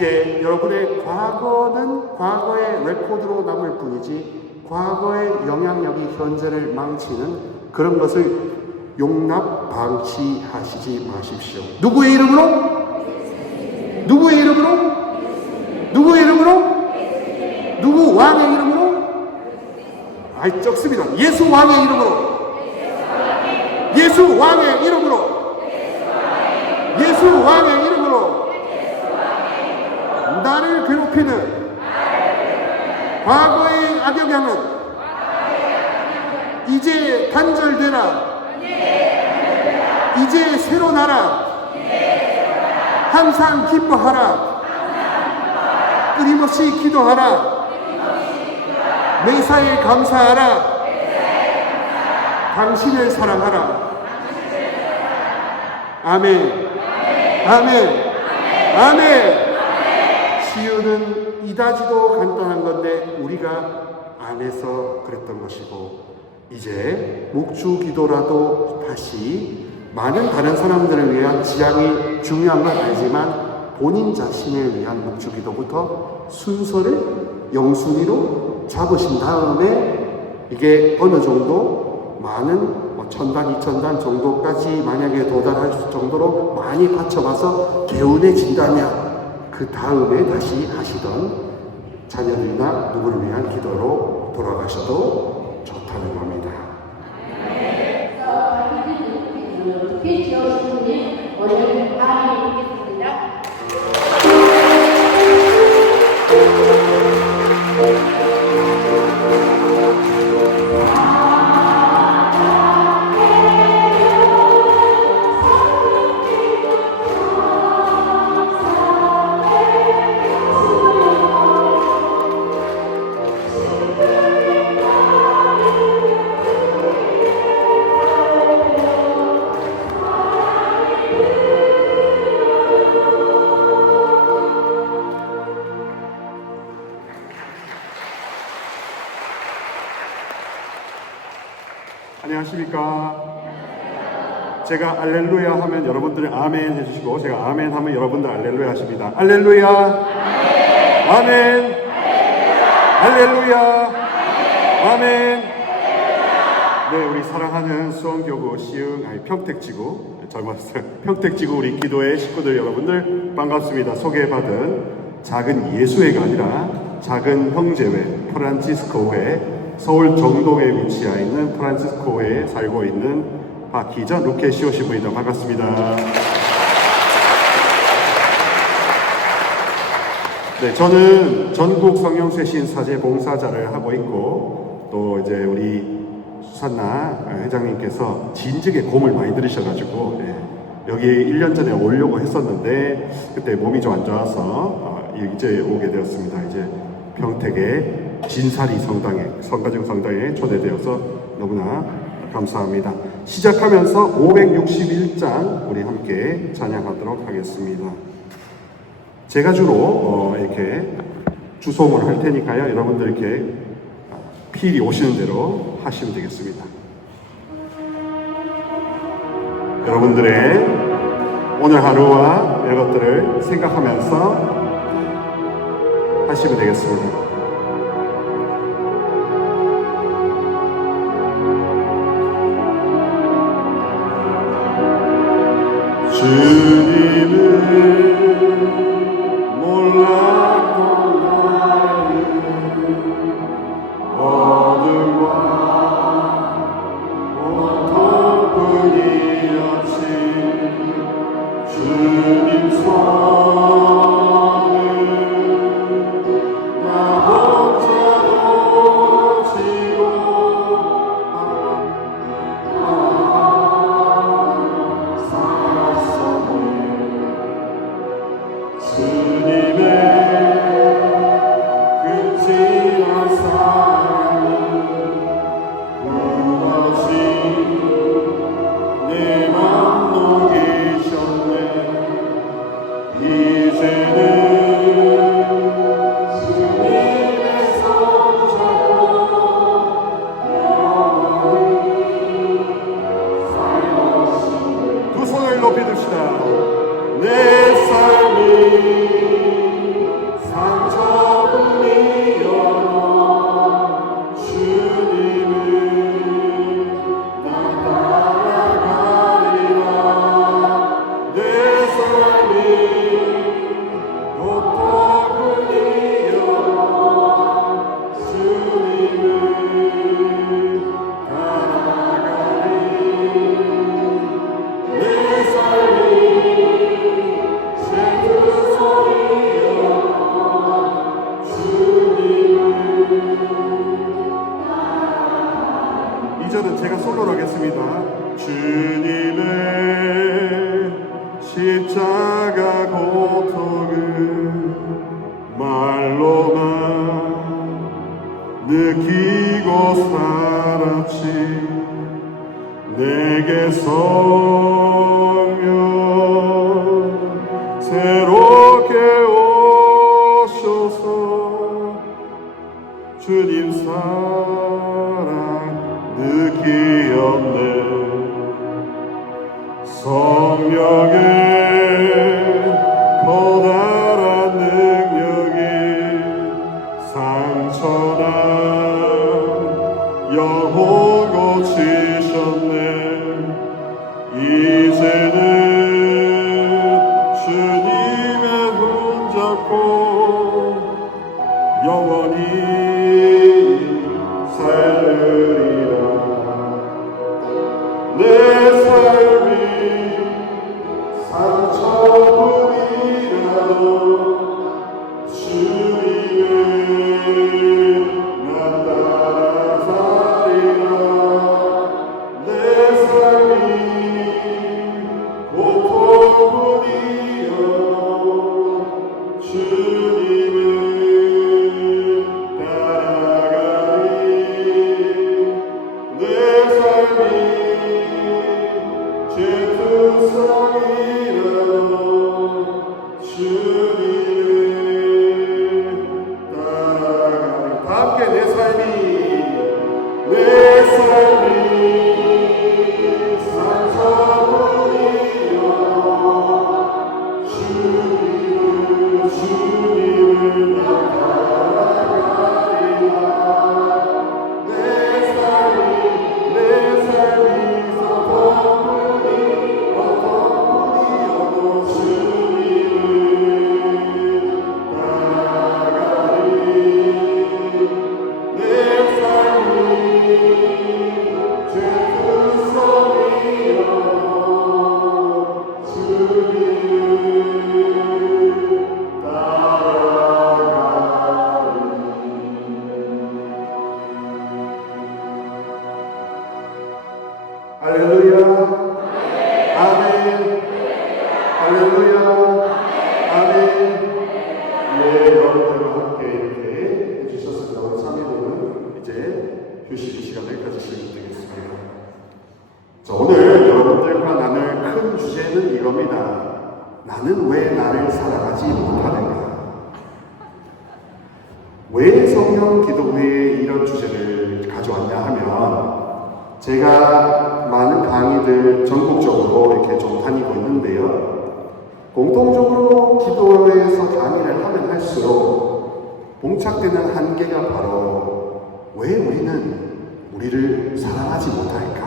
이제 여러분의 과거는 과거의 레코드로 남을 뿐이지 과거의 영향력이 현재를 망치는 그런 것을 용납 방치하시지 마십시오. 누구의 이름으로? 누구의 이름으로? 누구의 이름으로? 누구 왕의 이름으로? 아이 적습니다. 예수 왕의 이름으로. 예수 왕의 이름으로. 예수 왕의 이름으로. 나를 괴롭히는 과거의 악영향은 이제 단절되라. 이제 새로 나라. 항상 기뻐하라. 끊임없이 기도하라. 매사에 감사하라. 당신을 사랑하라. 아멘. 아멘. 아멘. 치유는 이다지도 간단한 건데 우리가 안 해서 그랬던 것이고, 이제 묵주 기도라도 다시 많은 다른 사람들을 위한 지향이 중요한 건 알지만 본인 자신을 위한 묵주 기도부터 순서를 영순위로 잡으신 다음에 이게 어느 정도 많은 1000단, 2000단 정도까지 만약에 도달할 정도로 많이 받쳐가서 개운해진다면 그 다음에 다시 하시던 자녀들이나 누구를 위한 기도로 돌아가셔도 좋다는 겁니다. 높이 지어주니 오늘 밤에 있겠습니다. 안녕하십니까. 제가 알렐루야 하면 여러분들 아멘 해주시고, 제가 아멘 하면 여러분들 알렐루야 하십니다. 알렐루야. 아멘. 알렐루야. 아멘. 네, 우리 사랑하는 수원교구 평택지구 젊었어요. 평택지구 우리 기도회 식구들 여러분들 반갑습니다. 소개받은 작은 예수회가 아니라 작은 형제회 프란치스코회, 서울 정동에 위치해 있는 프란치스코회에 살고 있는 박희자 루케시오 신부입니다. 반갑습니다. 네, 저는 전국 성령쇄신 사제 봉사자를 하고 있고, 또 이제 우리 수산나 회장님께서 진즉에 곰을 많이 들으셔가지고 여기 1년 전에 오려고 했었는데 그때 몸이 좀 안 좋아서 이제 오게 되었습니다. 이제 평택의 진사리 성당에, 성가정 성당에 초대되어서 너무나 감사합니다. 시작하면서 561장 우리 함께 찬양하도록 하겠습니다. 제가 주로 이렇게 주송을 할 테니까요. 여러분들 이렇게 필이 오시는 대로 하시면 되겠습니다. 여러분들의 오늘 하루와 이것들을 생각하면서 하시면 되겠습니다. 주님을 몰랐던 나를 어둠과 고통뿐이었지. 주님 손을 나 혼자도 지고 살았었네. 주님의 느끼고 살았지. 내게 성령 새롭게 오셔서 주님 사랑 느끼었네. 성령의 커다란 능력이 상처난 영혼 고치셨네. 이제는 주님의 손잡고 영원히 살으리라. 내 삶이 상처뿐이라도 주님을 난 따라 살리라. 내 삶이 고통뿐이라도 주님을 따라가리. 내 삶이 죄투성이라도 주님을 따라가리. 다 함께 내 삶이 상처뿐이라도 주님을 따라가리라. 내 삶이 어떤뿐이어도 주님을 따라가리. 내 삶이 죄투성이어도 주님을 따라가리. 할렐루야. 아멘. 할렐루야. 아멘. 예, 여러분들과 함께 이렇게 해주셨습니다. 오늘 3일은 이제 휴식 시간을 가지시면 되겠습니다. 자, 오늘 여러분들과 나눌 큰 주제는 이겁니다. 나는 왜 나를 사랑하지 못하는가? 왜 성령 기도회에 이런 주제를 가져왔냐 하면, 제가 많은 강의들 전국적으로 이렇게 좀 다니고 있는데요. 공통적으로 기도회에서 강의를 하면 할수록 봉착되는 한계가 바로 왜 우리를 사랑하지 못할까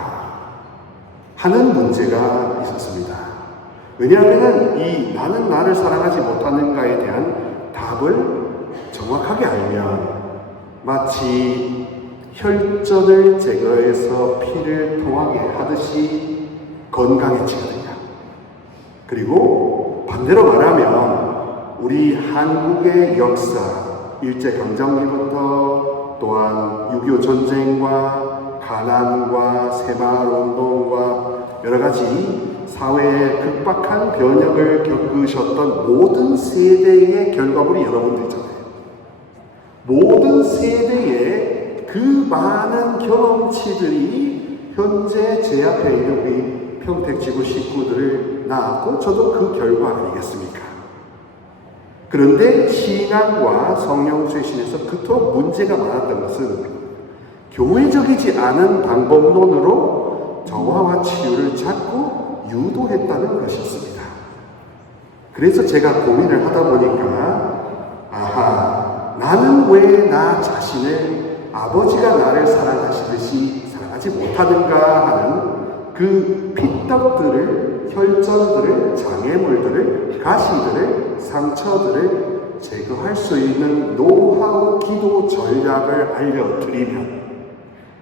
하는 문제가 있었습니다. 왜냐하면 이 나는 나를 사랑하지 못하는가에 대한 답을 정확하게 알면 마치 혈전을 제거해서 피를 통하게 하듯이 건강해지거든요. 그리고 반대로 말하면 우리 한국의 역사, 일제강점기부터 또한 6.25 전쟁과 가난과 새마을운동과 여러 가지 사회의 급박한 변혁을 겪으셨던 모든 세대의 결과물이 여러분들이잖아요. 모든 세대의 그 많은 경험치들이 현재 제 앞에 있는 우리 평택지구 식구들을 낳았고 저도 그 결과 아니겠습니까? 그런데 신앙과 성령 쇄신에서 그토록 문제가 많았던 것은 교회적이지 않은 방법론으로 정화와 치유를 자꾸 유도했다는 것이었습니다. 그래서 제가 고민을 하다 보니까 나는 왜 나 자신을 아버지가 나를 사랑하시듯이 사랑하지 못하는가 하는 그 핏떡들을, 혈전들을, 장애물들을, 가시들을, 상처들을 제거할 수 있는 노하우 기도 전략을 알려드리면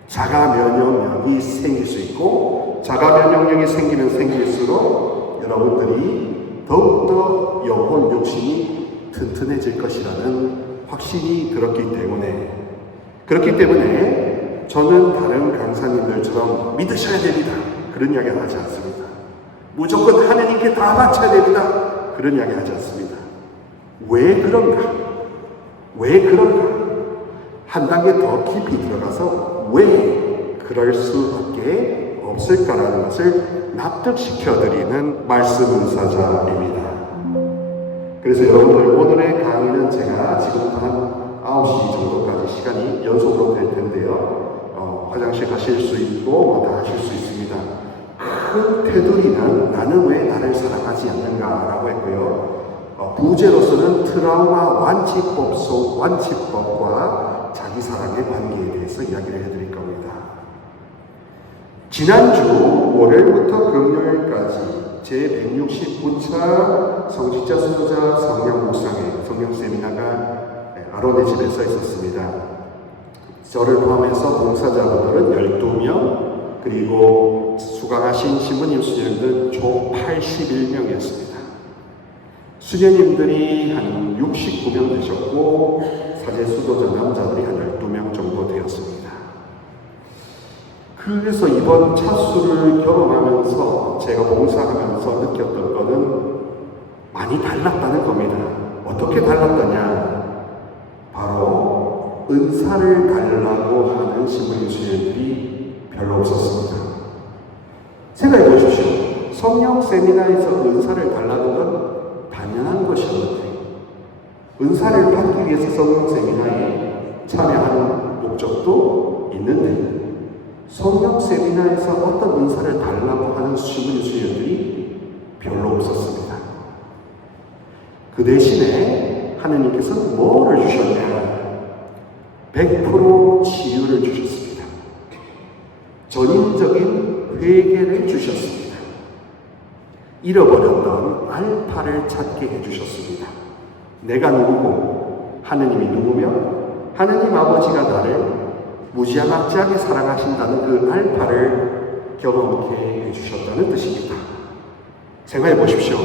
자가 면역력이 생길 수 있고, 자가 면역력이 생기면 생길수록 여러분들이 더욱더 영혼 욕심이 튼튼해질 것이라는 확신이 들었기 때문에 저는 다른 강사님들처럼 믿으셔야 됩니다, 그런 이야기 하지 않습니다. 무조건 하느님께 다 바쳐야 됩니다, 그런 이야기 하지 않습니다. 왜 그런가? 한 단계 더 깊이 들어가서 왜 그럴 수밖에 없을까라는 것을 납득시켜드리는 말씀 은사자입니다. 그래서 여러분들 오늘의 강의는 제가 지금부터 한 9시 정도까지 시간이 연속으로 될 텐데요. 화장실 가실 수 있고 뭐 다 하실 수 있습니다. 큰 테두리는 나는 왜 나를 사랑하지 않는가라고 했고요. 부제로서는 트라우마 완치법과 자기 사랑의 관계에 대해서 이야기를 해드릴 겁니다. 지난주 월요일부터 금요일까지 제169차 성직자 수도자 성령 묵상회 성령 세미나가 아론의 집에서 있었습니다. 저를 포함해서 봉사자분들은 12명, 그리고 수강하신 신부님, 수녀님들 총 81명이었습니다. 수녀님들이 한 69명 되셨고 사제 수도자 남자들이 한 12명 정도 되었습니다. 그래서 이번 차수를 경험하면서 제가 봉사하면서 느꼈던 것은 많이 달랐다는 겁니다. 어떻게 달랐더냐? 바로 은사를 달라고 하는 신부님, 수녀님들이 별로 없었습니다. 생각해 보십시오. 성령 세미나에서 은사를 달라는 건 당연한 것이었는데 은사를 받기 위해서 성령 세미나에 참여하는 목적도 있는데 성령 세미나에서 어떤 은사를 달라고 하는 신부님, 수녀들이 별로 없었습니다. 그 대신에 하느님께서 뭐를 주셨냐? 100% 치유를 주셨습니다. 전인적인 회개를 주셨습니다. 잃어버렸던 알파를 찾게 해주셨습니다. 내가 누구고 하느님이 누구며 하느님 아버지가 나를 무지막지하게 사랑하신다는 그 알파를 경험케 해주셨다는 뜻입니다. 생각해 보십시오.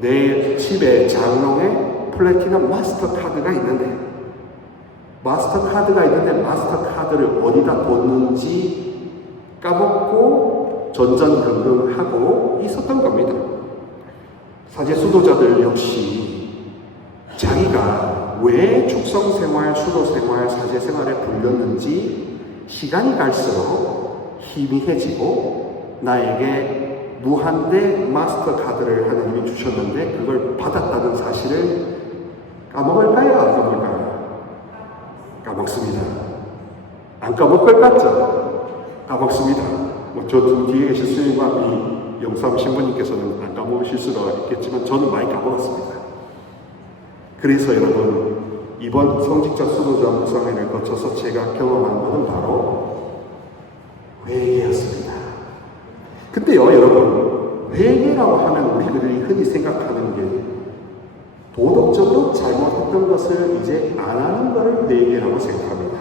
내 집에 장롱에 플래티넘 마스터카드가 있는데 마스터카드를 어디다 뒀는지 까먹고 전전긍긍하고 있었던 겁니다. 사제 수도자들 역시 자기가 왜 축성생활, 수도생활, 사제생활에 불렸는지 시간이 갈수록 희미해지고 나에게 무한대 마스터카드를 하나님이 주셨는데 그걸 받았다는 사실을 까먹을까요? 안 까먹을까요? 까먹습니다. 안 까먹을 것 같죠? 까먹습니다. 저 뒤에 계신 스님과 이 영삼 신부님께서는 안 까먹으실 수가 있겠지만 저는 많이 까먹었습니다. 그래서 여러분 이번 성직자 수도자 묵상회를 거쳐서 제가 경험한 것은 바로 회개였습니다. 근데요 여러분 회개라고 하면 우리들이 흔히 생각하는 게 도덕적으로 잘못했던 것을 이제 안 하는 것을 회개라고 생각합니다.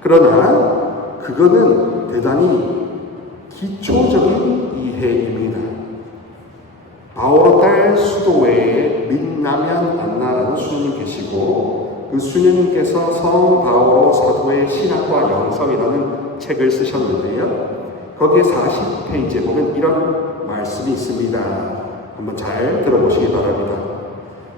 그러나 그거는 대단히 기초적인 이해입니다. 바오로 딸 수도회에 민나면 안나라는 수녀님 계시고 그 수녀님께서 성 바오로 사도의 신학과 영성이라는 책을 쓰셨는데요. 거기에 40페이지에 보면 이런 말씀이 있습니다. 한번 잘 들어보시기 바랍니다.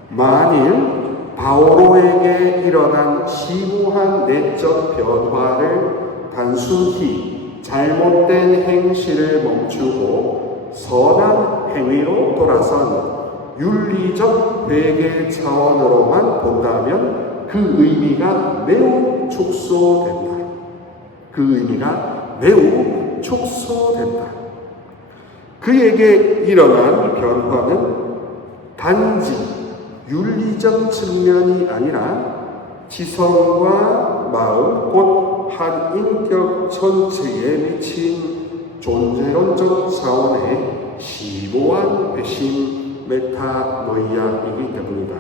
만일 바오로에게 일어난 심오한 내적 변화를 단순히 잘못된 행실을 멈추고 선한 행위로 돌아선 윤리적 회개 차원으로만 본다면 그 의미가 매우 축소된다. 그 의미가 매우 축소된다. 그에게 일어난 변화는 단지 윤리적 측면이 아니라 지성과 마음 곧 한 인격 전체에 미친 존재론적 차원의 심오한 회심 메타노이아이기 때문이다.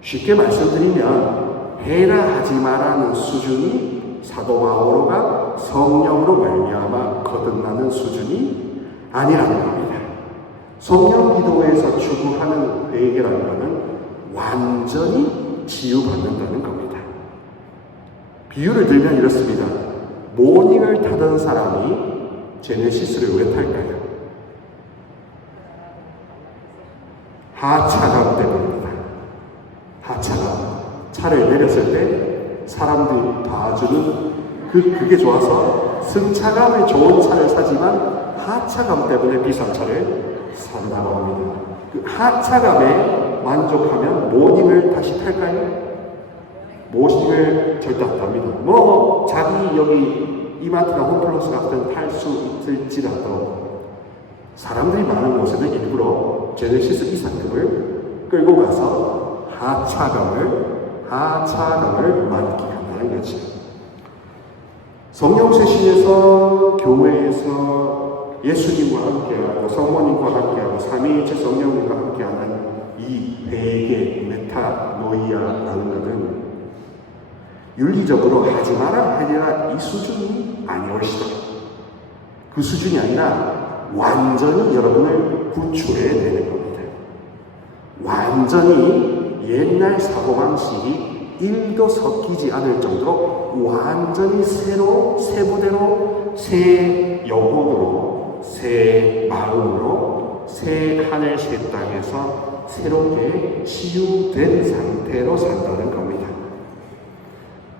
쉽게 말씀드리면 해라 하지 마라는 수준이 사도 바오로가 성령으로 말미암아 거듭나는 수준이 아니라는 겁니다. 성령 기도에서 추구하는 회개라는 것은 완전히 치유받는다는 겁니다. 비유를 들면 이렇습니다. 모닝을 타던 사람이 제네시스를 왜 탈까요? 하차감 때문입니다. 하차감. 차를 내렸을 때 사람들이 봐주는 그게 좋아서 승차감이 좋은 차를 사지만 하차감 때문에 비싼 차를 산다고 합니다. 그 하차감에 만족하면 모닝을 다시 탈까요? 모닝을 절대 안 탑니다. 뭐 자기 여기 이마트나 홈플러스 같은 탈 수 있을지라도 사람들이 많은 곳에는 일부러 제네시스 이상급을 끌고 가서 하차감을 만끽한다는 거죠. 성령세신에서 교회에서 예수님과 함께하고 성모님과 함께하고 삼위일체 성령님과 함께하는 이 회개 메타노이아라는 것은 윤리적으로 하지 마라 하리라 이 수준이 아니올시다. 그 수준이 아니라 완전히 여러분을 구출해야 되는 겁니다. 완전히 옛날 사고방식이 1도 섞이지 않을 정도로 완전히 새로 새 부대로 새 영혼으로 새 마음으로 새 하늘 새 땅에서 새롭게 치유된 상태로 산다는 겁니다.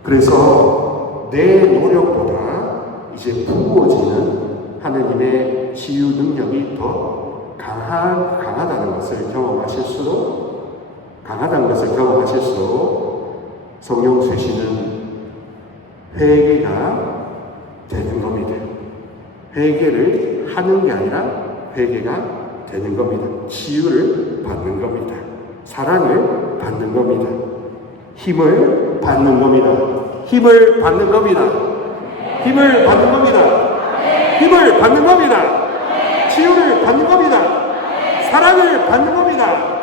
그래서 내 노력보다 이제 부어지는 하느님의 치유 능력이 더 강하다는 것을 경험하실수록 성령세신은 회개가 되는 겁니다. 회개를 하는 게 아니라 회개가 되는 겁니다. 치유를 받는 겁니다. 사랑을 받는 겁니다. 힘을 받는 겁니다. 힘을 받는 겁니다. 힘을 받는 겁니다. 힘을 받는 겁니다. 치유를 받는 겁니다. 사랑을 받는 겁니다.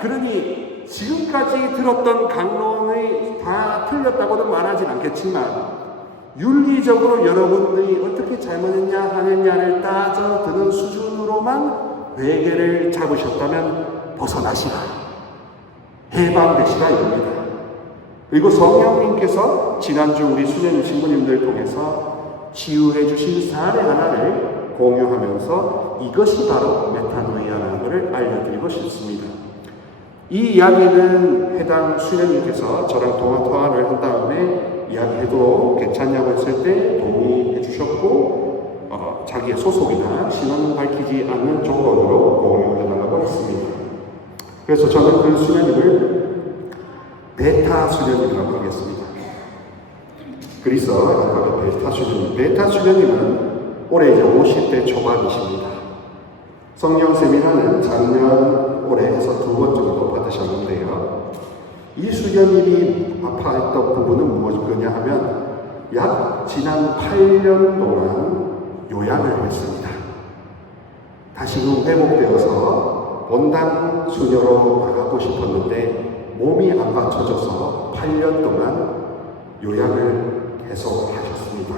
그러니 지금까지 들었던 강론이 다 틀렸다고는 말하진 않겠지만 윤리적으로 여러분들이 어떻게 잘못했냐 하느냐를 따져드는 수준으로만 회개를 잡으셨다면 벗어나시라. 해방되시라 이겁니다. 그리고 성령님께서 지난주 우리 수녀님 신부님들 통해서 치유해 주신 사례 하나를 공유하면서 이것이 바로 메타노이아라는 것을 알려드리고 싶습니다. 이 이야기는 해당 수녀님께서 저랑 통화를 한 다음에 이야기해도 괜찮냐고 했을 때 동의해 주셨고 자기의 소속이나 신원을 밝히지 않는 조건으로 공유해달라고 했습니다. 그래서 저는 그 수녀님을 베타 수녀님이라고 하겠습니다. 그래서 아까 베타 수녀님, 베타 수녀님은 올해 이제 50대 초반이십니다. 성령 세미나는 작년 올해 해서 2번 정도 받으셨는데요. 이 수녀님이 아파했던 부분은 무엇이냐 하면 약 지난 8년 동안 요양을 했습니다. 다시금 회복되어서 본당 수녀로 나가고 싶었는데 몸이 안 받쳐져서 8년 동안 요양을 계속 하셨습니다.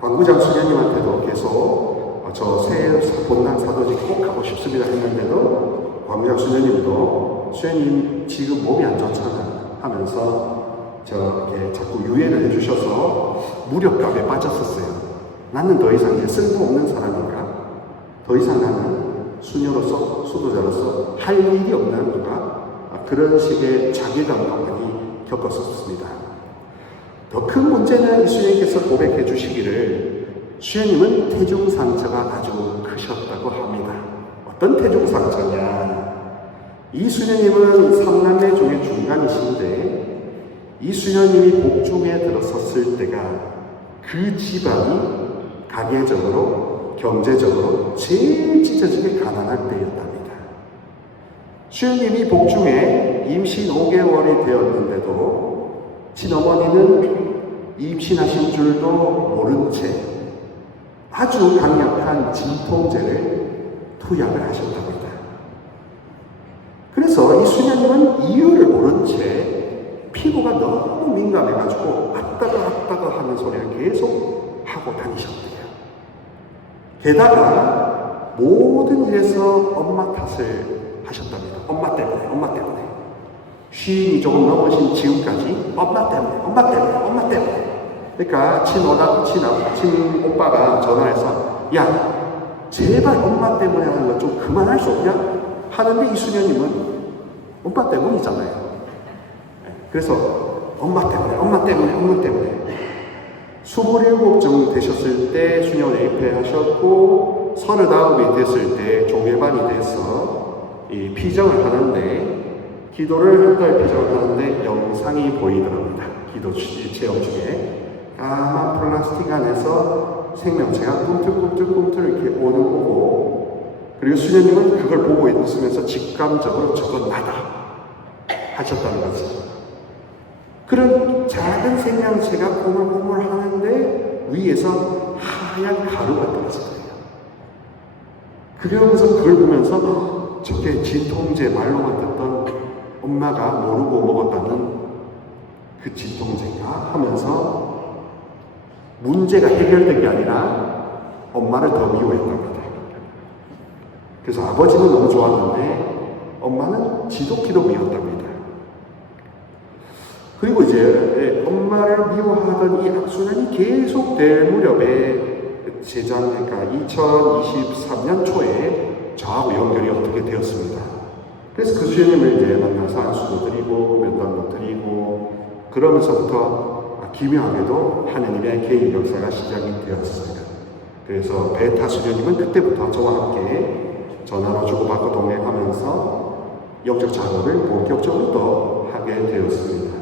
광구장 수녀님한테도 계속 저 새 본당 사도직 꼭 가고 싶습니다 했는데도 광구장 수녀님도 수녀님 지금 몸이 안 좋잖아 하면서 저렇게 자꾸 유예를 해주셔서 무력감에 빠졌었어요. 나는 더 이상 이제 쓸모없는 사람인가? 더 이상 나는 수녀로서 수도자로서 할 일이 없나 누가? 그런 식의 자괴감도 많이 겪었었습니다. 더 큰 문제는 이 수녀님께서 고백해 주시기를 수녀님은 태중상처가 아주 크셨다고 합니다. 어떤 태중상처냐? 이 수녀님은 3남매 중에 중간이신데 이 수녀님이 복중에 들어섰을 때가 그 집안이 가계적으로 경제적으로 제일 찢어지게 가난할 때였답니다. 수녀님이 복중에 임신 5개월이 되었는데도 친어머니는 임신하신 줄도 모른 채 아주 강력한 진통제를 투약을 하셨답니다. 그래서 이 수녀님은 이유를 모른 채 피부가 너무 민감해가지고 아따가 하는 소리를 계속 하고 다니셨대요. 게다가 모든 일에서 엄마 탓을 하셨답니다. 엄마 때문에. 쉰이 조금 넘으신 지금까지 엄마 때문에. 그러니까 친오빠가 전화해서 야 제발 엄마 때문에 하는 거 좀 그만할 수 없냐? 하는데 이 수녀님은 엄마 때문이잖아요. 그래서 엄마 때문에, 엄마 때문에, 엄마 때문에. 27 정도 되셨을 때 수녀원에 입회하셨고 39이 됐을 때 조계반이 돼서 이 피정을 하는데 기도를 한 달 피정을 하는데 영상이 보이더랍니다. 기도 체험 중에 까만 플라스틱 안에서 생명체가 꿈틀꿈틀 이렇게 오는 거고 그리고 수녀님은 그걸 보고 있으면서 직감적으로 저건 나다 하셨다는 거죠. 그런 작은 생명체가 고물고물 하는데 위에서 하얀 가루가 떨어져요. 그러면서 그걸 보면서 저게 진통제 말로만 듣던 엄마가 모르고 먹었다는 그 진통제가 하면서 문제가 해결된 게 아니라 엄마를 더 미워했답니다. 그래서 아버지는 너무 좋았는데 엄마는 지독히도 미웠답니다. 그리고 이제 엄마를 미워하던 이 악순환이 계속될 무렵에 재작 그러니까 2023년 초에 저하고 연결이 어떻게 되었습니다. 그래서 그 수녀님을 이제 만나서 안수도 드리고 면담도 드리고 그러면서부터 기묘하게도 하느님의 개인 역사가 시작이 되었습니다. 그래서 베타 수녀님은 그때부터 저와 함께 전화로 주고받고 동행하면서 영적 작업을 본격적으로 또 하게 되었습니다.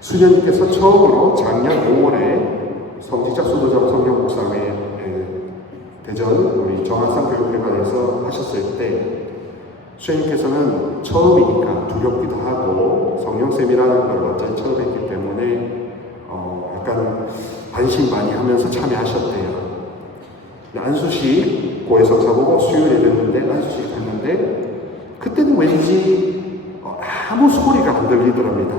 수녀님께서 처음으로 작년 5월에 성지자 수도점 성경 묵상회 대전 우리 정한상 교육회관에서 하셨을 때 수녀님께서는 처음이니까 두렵기도 하고 성령쌤이라는 걸 완전히 처음 했기 때문에 약간 반신반의하면서 참여하셨대요. 안수식 고해성사 보고 수요일에 됐는데 안수식 했는데 그때는 왠지 아무 소리가 안 들리더랍니다.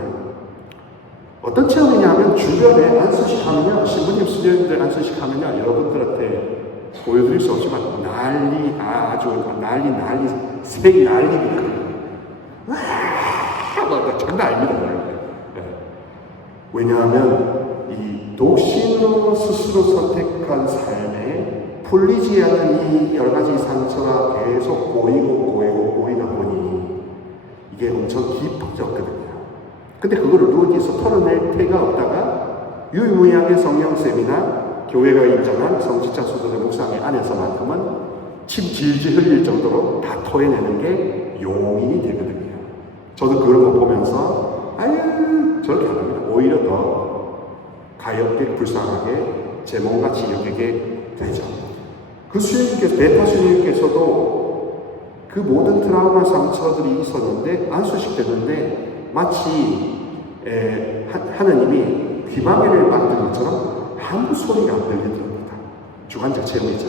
어떤 체험이냐면 주변에 안수식 하면요 신부님 수녀님들 안수식 하면요 여러분들한테 보여드릴 수 없지만 난리 색 난리입니다. 와 장난 아닙니다. 왜냐하면 이 독신으로 스스로 선택한 삶에 풀리지 않는 이 여러 가지 상처가 계속 보이다 보니 이게 엄청 깊어졌거든요. 근데 그거를 누구에게서 털어낼 태가 없다가 유일무이하게 성령쌤이나 교회가 인정한 성지자 수도자 묵상회 안에서만큼은 침 질질 흘릴 정도로 다 토해내는 게 용인이 되거든요. 저도 그런 거 보면서 아유 저렇게 안 합니다. 오히려 더 가엽게 불쌍하게 제 몸같이 여기게 되죠. 그 수녀님께서 베타 수녀님께서도 그 모든 트라우마 상처들이 있었는데 안수식 됐는데 마치 하느님이 귀마개를 만든 것처럼 아무 소리가 안 들리더랍니다. 주관적 체험이죠.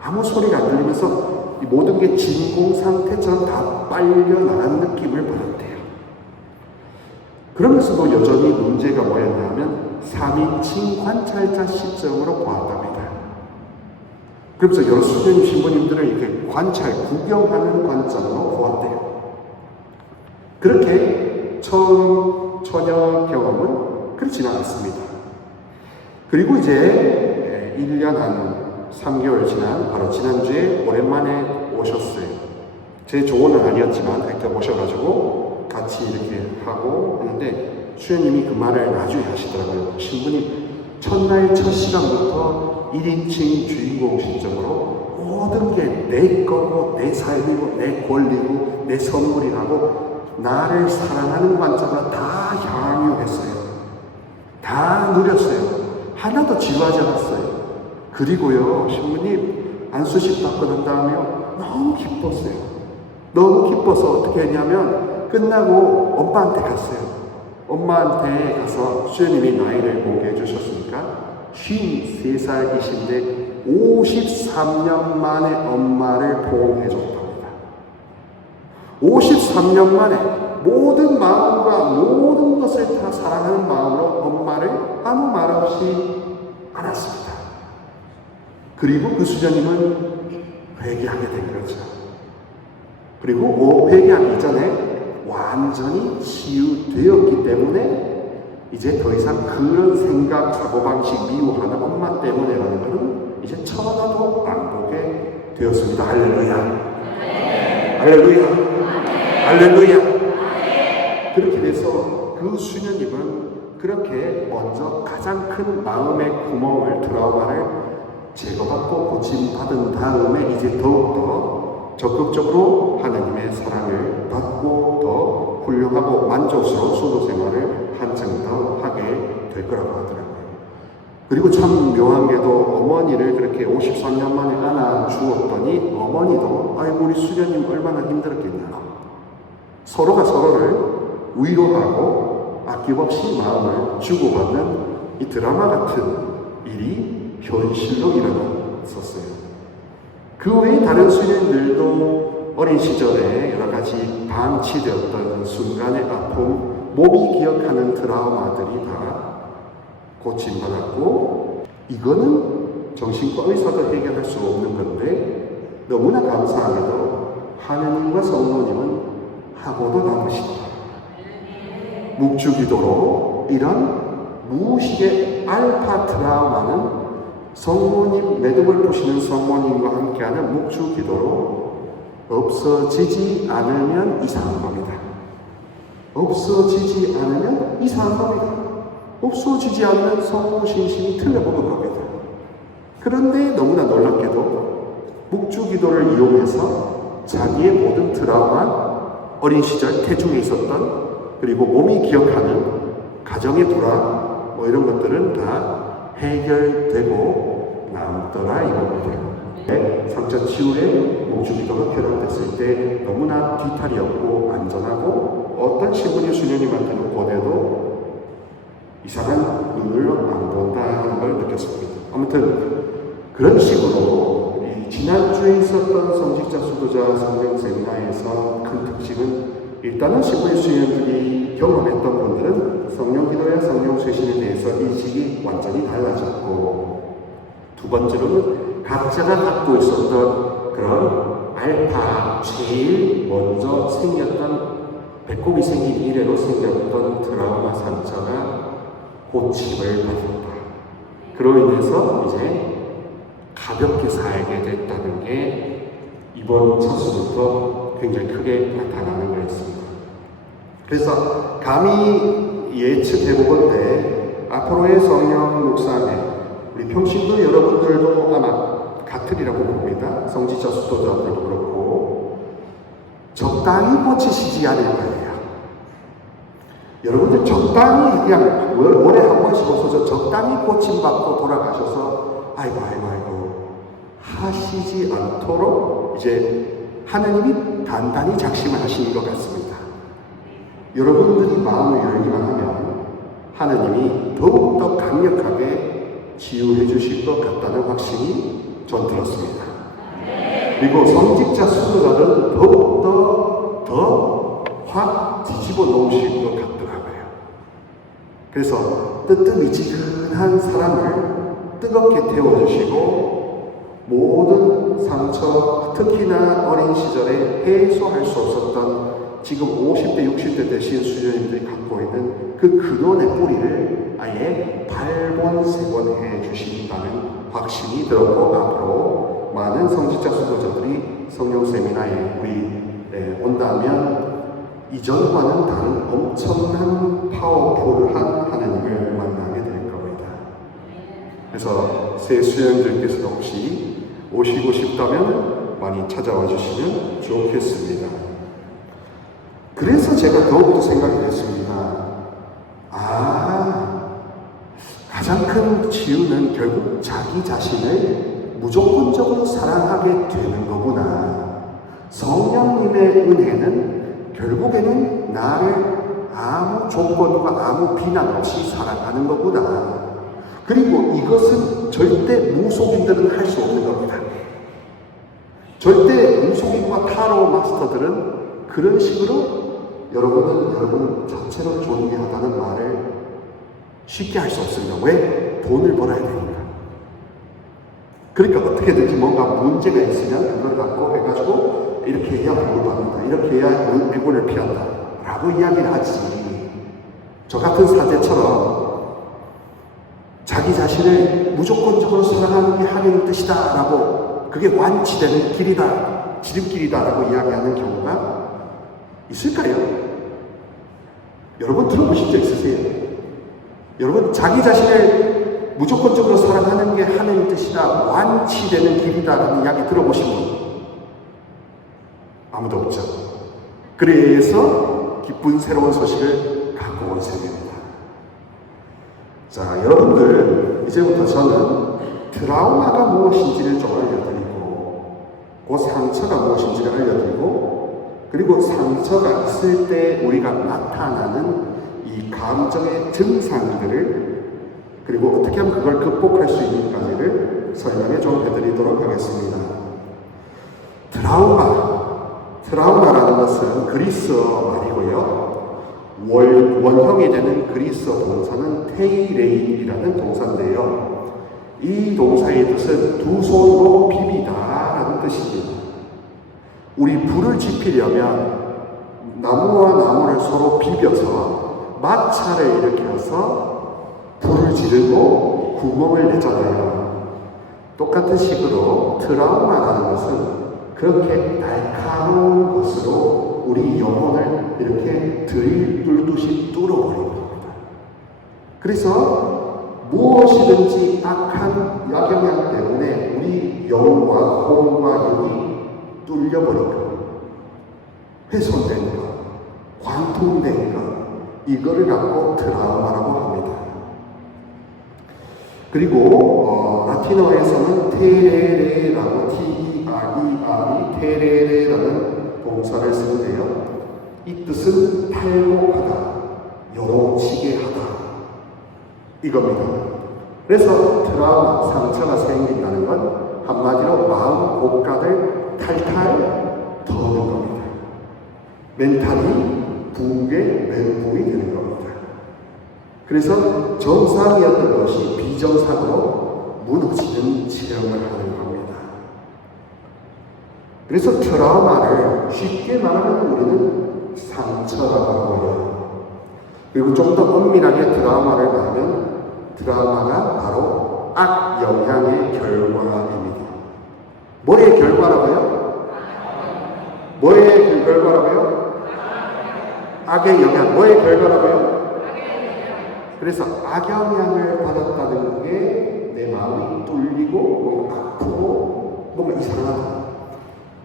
아무 소리가 안 들리면서 이 모든 게 진공 상태처럼 다 빨려나간 느낌을 받았대요. 그러면서도 여전히 문제가 뭐였냐면 3인칭 관찰자 시점으로 보았답니다. 그러면서 여러 수녀님 신부님들을 이렇게 관찰, 구경하는 관점으로 보았대요. 그렇게 처음 처녀 경험은 그렇지는 않았습니다. 그리고 이제 1년 한 3개월 지난 바로 지난주에 오랜만에 오셨어요. 제 조언은 아니었지만 이렇게 오셔가지고 같이 이렇게 하고 하는데 수녀님이 그 말을 나중에 하시더라고요. 신부님 첫날 첫 시간부터 1인칭 주인공 시점으로 모든 게 내 거고 내 삶이고 내 권리고 내 선물이라고 나를 사랑하는 관점으로 다 향유했어요. 다 누렸어요. 하나도 지루하지 않았어요. 그리고요, 신부님 안수식 받고 난 다음에요, 너무 기뻤어요. 너무 기뻐서 어떻게 했냐면 끝나고 엄마한테 갔어요. 엄마한테 가서 수녀님이 나이를 공개해 주셨으니까 53살이신데 53년 만에 엄마를 포옹해 줬답니다. 53년 만에 모든 마음과 모든 것을 다 사랑하는 마음으로 엄마를 아무 말 없이 안았습니다. 그리고 그 수녀님은 회개하게 된 거죠. 그리고 회개하기 이전에 완전히 치유되었기 때문에 이제 더 이상 그런 생각, 사고방식, 미워하는 엄마 때문에라는 것은 이제 천하도 안 보게 되었습니다. 할렐루야. 할렐루야. 할렐루야. 그렇게 돼서 그 수녀님은 그렇게 먼저 가장 큰 마음의 구멍을, 트라우마를 제거받고 고침받은 다음에 이제 더욱더 적극적으로 하나님의 사랑을 받고 더 훌륭하고 만족스러운 수도 생활을 한층 더 하게 될 거라고 하더라고요. 그리고 참 묘한 게도 어머니를 그렇게 53년 만에 안아주었더니 어머니도 아이고 우리 수녀님 얼마나 힘들었겠냐. 서로가 서로를 위로하고 아낌없이 마음을 주고받는 이 드라마 같은 일이 현실로 일어났었어요. 그 외에 다른 수녀님들도 어린 시절에 여러 가지 방치되었던 순간의 아픔, 몸이 기억하는 트라우마들이 다 고침받았고, 이거는 정신과 의사도 해결할 수 없는 건데 너무나 감사하게도 하느님과 성모님은 하고도 남으시다. 묵주기도로 이런 무의식의 알파 트라우마는 성모님, 매듭을 보시는 성모님과 함께하는 묵주기도로 없어지지 않으면 이상한 겁니다. 없어지지 않으면 이상한 겁니다. 없어지지 않는 성모 신심이 틀려먹은 겁니다. 그런데 너무나 놀랍게도 묵주기도를 이용해서 자기의 모든 트라우마, 어린 시절 태중에 있었던, 그리고 몸이 기억하는 가정의 불화, 뭐 이런 것들은 다 해결되고 남더라 이겁니다. 상처 치유에 묵주기도가 결합됐을 때 너무나 뒤탈이었고 안전하고 어떤 신부님 수녀님한테는 보내도 이상한 눈을 안 본다 하는 걸 느꼈습니다. 아무튼 그런 식으로 지난주에 있었던 성직자 수도자 성령 세미나에서 큰 특징은 일단은 신부님 수녀님들이 경험했던 분들은 성령 기도야 성령 쇄신에 대해서 인식이 완전히 달라졌고, 두 번째로는 각자가 갖고 있었던 그런 알파, 제일 먼저 생겼던 배꼽이 생긴 이래로 생겼던 트라우마 상처가 고침을 받았다. 그로 인해서 이제 가볍게 살게 됐다는 게 이번 첫수부터 굉장히 크게 나타나는 거였습니다. 그래서 감히 예측해보건대 앞으로의 성령 묵상에 우리 평신도 여러분들도 아마 같으리라고 봅니다. 성직자 수도자들도 그렇고 적당히 고치시지 않을 거예요. 여러분들 적당히 그냥 월에 한 번씩 오셔서 적당히 고침받고 돌아가셔서 아이고 하시지 않도록 이제 하느님이 단단히 작심을 하시는 것 같습니다. 여러분들이 마음을 열기만 하면 하느님이 더욱더 강력하게 치유해 주실 것 같다는 확신이 전 들었습니다. 그리고 성직자 수도자들은 더욱더 더 확 뒤집어 놓으실 것 같더라고요. 그래서 뜨뜻미지근한 사랑을 뜨겁게 태워주시고 모든 상처, 특히나 어린 시절에 해소할 수 없었던 지금 50대, 60대 되신 수녀님들이 갖고 있는 그 근원의 뿌리를 아예 발본색원해 주신다는 확신이 들었고, 앞으로 많은 성직자 수도자들이 성령 세미나에 우리 온다면 이전과는 다른 엄청난 파워풀한 하나님을 만나게 될 겁니다. 그래서 새 수녀님들께서도 혹시 오시고 싶다면 많이 찾아와 주시면 좋겠습니다. 그래서 제가 더욱더 생각이 됐습니다. 가장 큰 치유는 결국 자기 자신을 무조건적으로 사랑하게 되는 거구나. 성령님의 은혜는 결국에는 나를 아무 조건과 아무 비난 없이 사랑하는 거구나. 그리고 이것은 절대 무속인들은 할 수 없는 겁니다. 절대 무속인과 타로 마스터들은 그런 식으로 여러분은 여러분 자체로 존귀하다는 말을 쉽게 할 수 없습니다. 왜? 돈을 벌어야 되니까. 그러니까 어떻게든지 뭔가 문제가 있으면 그걸 갖고 해가지고 이렇게 해야 복을 받는다, 이렇게 해야 애군을 피한다 라고 이야기를 하지. 저 같은 사제처럼 자기 자신을 무조건적으로 사랑하는 게 하나님의 뜻이다 라고, 그게 완치되는 길이다, 지름길이다 라고 이야기하는 경우가 있을까요? 여러분 들어보신 적 있으세요? 여러분 자기 자신을 무조건적으로 사랑하는 게 하나님의 뜻이다, 완치되는 길이다라는 이야기 들어보신 분 아무도 없죠. 그래서 기쁜 새로운 소식을 갖고 온 셈입니다. 자, 여러분들 이제부터 저는 트라우마가 무엇인지를 좀 알려드리고 그 상처가 무엇인지를 알려드리고 그리고 상처가 있을 때 우리가 나타나는 이 감정의 증상들을 그리고 어떻게 하면 그걸 극복할 수 있는지를 설명해 좀 해드리도록 하겠습니다. 트라우마라는 것은 그리스어 말이고요. 원형이 되는 그리스어 동사는 테이레인이라는 동사인데요. 이 동사의 뜻은 두 손으로 비비다라는 뜻입니다. 우리 불을 지피려면 나무와 나무를 서로 비벼서 마찰을 일으켜서 불을 지르고 구멍을 내잖아요. 똑같은 식으로 트라우마라는 것은 그렇게 날카로운 것으로 우리 영혼을 이렇게 들뚫듯이 뚫어버리는 겁니다. 그래서 무엇이든지 악한 약영향 때문에 우리 영과 혼과 영이 뚫려버린 것, 훼손된 것, 관통된 것, 이거를 갖고 트라우마라고 합니다. 그리고 라틴어에서는 테레레라고 T-E-R-E-R이 테레레라는 동사를 쓰는데요. 이 뜻은 탈곡하다, 요동치게 하다 이겁니다. 그래서 트라우마, 상처가 생긴다는 건 한마디로 마음 곡각을 탈탈 터는 겁니다. 멘탈이 멘붕이 되는 겁니다. 그래서 정상이었던 것이 비정상으로 무너지는 체험을 하는 겁니다. 그래서 트라우마를 쉽게 말하면 우리는 상처라고 하고요. 그리고 좀 더 엄밀하게 트라우마를 말하면 트라우마가 바로 악 영향의 결과입니다. 뭐의 결과라고요? 뭐의 결과라고요? 악의 영향. 뭐의 결과라고요? 그래서 악영향을 받았다는 게 내 마음이 뚫리고 뭔가 아프고 뭔가 이상하다.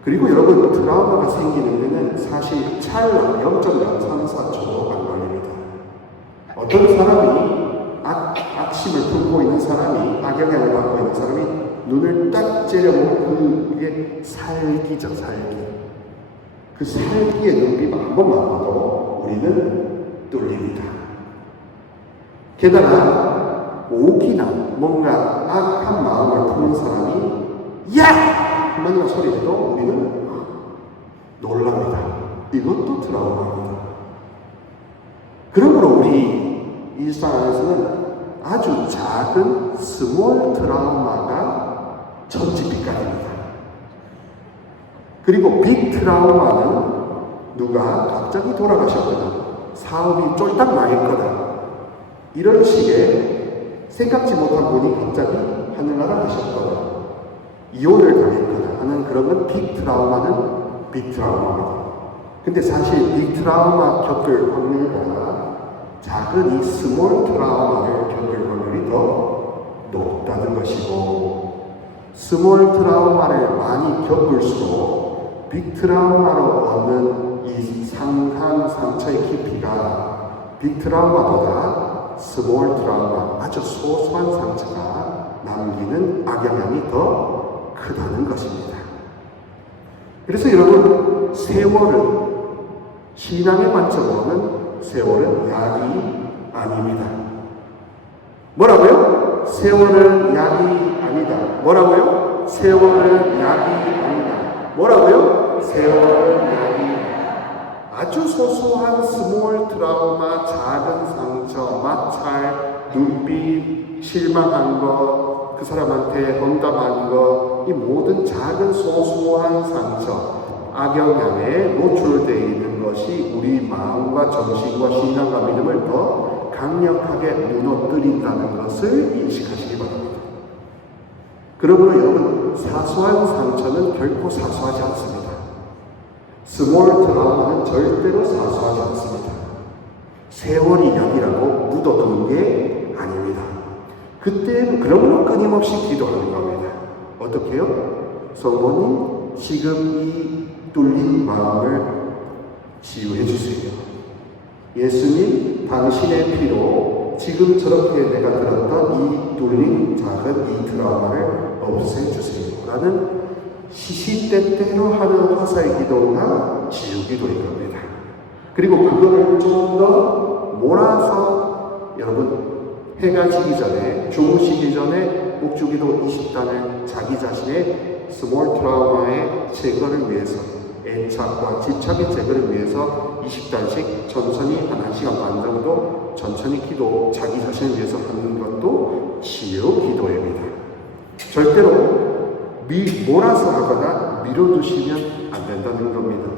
그리고 여러분 트라우마가 생기는 데는 사실 찰나 0.034초도 안 걸립니다. 어떤 사람이 악심을 품고 있는 사람이 악영향을 받고 있는 사람이 눈을 딱 째려보면 그게 살기죠, 살기. 그 살기의 눈빛만 한 번만 봐도 우리는 뚫립니다. 게다가 오기나 뭔가 악한 마음을 품은 사람이 야! 한마디만 소리해도 우리는 놀랍니다. 이것도 트라우마입니다. 그러므로 우리 일상 안에서는 아주 작은 스몰 트라우마가 천지빛깔입니다. 그리고 빅 트라우마는 누가 갑자기 돌아가셨거나 사업이 쫄딱 망했거나 이런 식의 생각지 못한 분이 갑자기 하늘나라 가셨거나 이혼을 당했거나 하는 그런 건 빅 트라우마는 빅 트라우마입니다. 근데 사실 빅 트라우마 겪을 확률보다 작은 이 스몰 트라우마를 겪을 확률이 더 높다는 것이고 스몰 트라우마를 많이 겪을수록 빅 트라우마로 얻는 이 상한 상처의 깊이가 빅 트라우마보다 스몰 트라우마, 아주 소소한 상처가 남기는 악영향이 더 크다는 것입니다. 그래서 여러분, 세월은 신앙의 관점으로는 세월은 약이 아닙니다. 뭐라고요? 세월은 약이 아니다. 뭐라고요? 세월은 약이 아니다. 뭐라고요? 세월은 약이 아니다. 아주 소소한 스몰 트라우마, 작은 상처, 마찰, 눈빛, 실망한 거, 그 사람한테 험담한 거, 이 모든 작은 소소한 상처, 악영향에 노출되어 있는 것이 우리 마음과 정신과 신앙과 믿음을 더 강력하게 무너뜨린다는 것을 인식하시기 바랍니다. 그러므로 여러분, 사소한 상처는 결코 사소하지 않습니다. 스몰 트라우마는 절대로 사소하지 않습니다. 세월이 약이라고 묻어두는 게 아닙니다. 그때 그러므로 끊임없이 기도하는 겁니다. 어떻게 해요? 성모님, 지금 이 뚫린 마음을 치유해 주세요. 예수님, 당신의 피로 지금 저렇게 내가 들었던 이 뚫린 작은 이 트라우마를 없애주세요. 라는 시시때때로 하는 화사의 기도가 치유기도인 겁니다. 그리고 그거를 좀 더 몰아서 여러분 해가 지기 전에, 주무시기 전에 묵주기도 20단을 자기 자신의 스몰 트라우마의 제거를 위해서, 애착과 집착의 제거를 위해서 20단씩 천천히 한 1시간 반 정도 천천히 기도, 자기 자신을 위해서 하는 것도 치유 기도입니다. 절대로 몰아서 하거나 밀어두시면 안 된다는 겁니다.